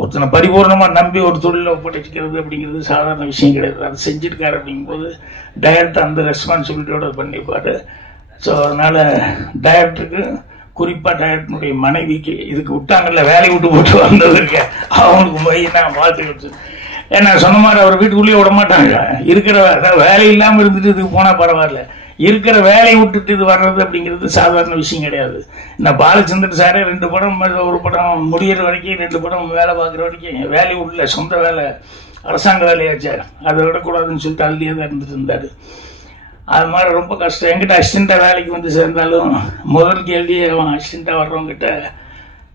ஒருத்தனை பரிபூர்ணமாக நம்பி ஒரு தொழிலை ஒப்படைச்சிக்கிறது அப்படிங்கிறது சாதாரண விஷயம் கிடையாது. அது செஞ்சிருக்காரு அப்படிங்கும்போது டைரக்டர் அந்த ரெஸ்பான்சிபிலிட்டியோட பண்ணியிருப்பாரு. ஸோ அதனால் டைரக்டருக்கு, குறிப்பாக டைரக்டருடைய மனைவிக்கு, இதுக்கு விட்டாங்கல்ல வேலையை விட்டு போட்டு வந்ததுக்கு அவங்களுக்கு போய் நான் வாழ்த்து. ஏன்னா சொன்ன மாதிரி அவர் வீட்டுக்குள்ளேயே விட மாட்டாங்க. இருக்கிற வேலை இல்லாமல் இருந்துட்டு இதுக்கு போனால் பரவாயில்ல, இருக்கிற வேலையை விட்டுட்டு இது வர்றது அப்படிங்கிறது சாதாரண விஷயம் கிடையாது. நான் பாலச்சந்தர் சாரே 2 படம், ஒரு படம் முடிகிற வரைக்கும் 2 படம் வேலை பார்க்குற வரைக்கும் வேலை விடல, சொந்த வேலை அரசாங்க வேலையாச்சா, அதை விடக்கூடாதுன்னு சொல்லிட்டு அதுலேயே தான் இருந்துட்டு இருந்தார். அது மாதிரி ரொம்ப கஷ்டம். என்கிட்ட அசிஸ்டண்ட்டாக வேலைக்கு வந்து சேர்ந்தாலும் முதல் கேள்வியே அவன் அசிஸ்டண்ட்டாக வர்றவங்கிட்ட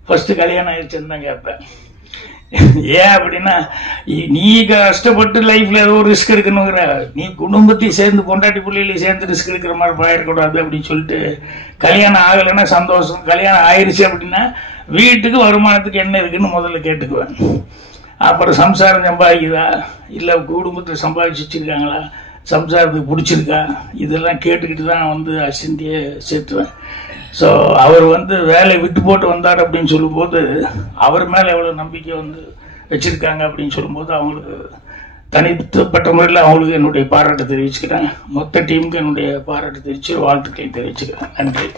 ஃபர்ஸ்ட் கல்யாணம் ஆயிடுச்சுன்னு தான் கேட்பேன். ஏன் அப்படின்னா, நீ கஷ்டப்பட்டு லைஃப்ல ஏதோ ஒரு ரிஸ்க் எடுக்கணுங்கிற, நீ குடும்பத்தையும் சேர்ந்து பொண்டாட்டி பிள்ளைகளையும் சேர்ந்து ரிஸ்க் எடுக்கிற மாதிரி போயிடக்கூடாது அப்படின்னு சொல்லிட்டு கல்யாணம் ஆகலைன்னா சந்தோஷம், கல்யாணம் ஆயிடுச்சு அப்படின்னா வீட்டுக்கு வருமானத்துக்கு என்ன இருக்குன்னு முதல்ல கேட்டுக்குவேன். அப்புறம் சம்சாரம் சம்பாதிக்குதா, இல்லை குடும்பத்தை சம்பாதிச்சு வச்சிருக்காங்களா, சம்சாரத்துக்கு பிடிச்சிருக்கா, இதெல்லாம் கேட்டுக்கிட்டு தான் வந்து அசிஸ்டன்ட்டையே சேர்த்துவேன். ஸோ அவர் வந்து வேலையை விட்டு போட்டு வந்தார் அப்படின்னு சொல்லும்போது அவர் மேலே எவ்வளோ நம்பிக்கை வந்து வச்சுருக்காங்க அப்படின்னு சொல்லும்போது அவங்களுக்கு தனிப்பட்ட முறையில் அவங்களுக்கு என்னுடைய பாராட்டை தெரிவிச்சுக்கிறேன். மொத்த டீமுக்கு என்னுடைய பாராட்டை தெரிவித்து வாழ்த்துக்களை தெரிவிச்சுக்கிறேன். நன்றி.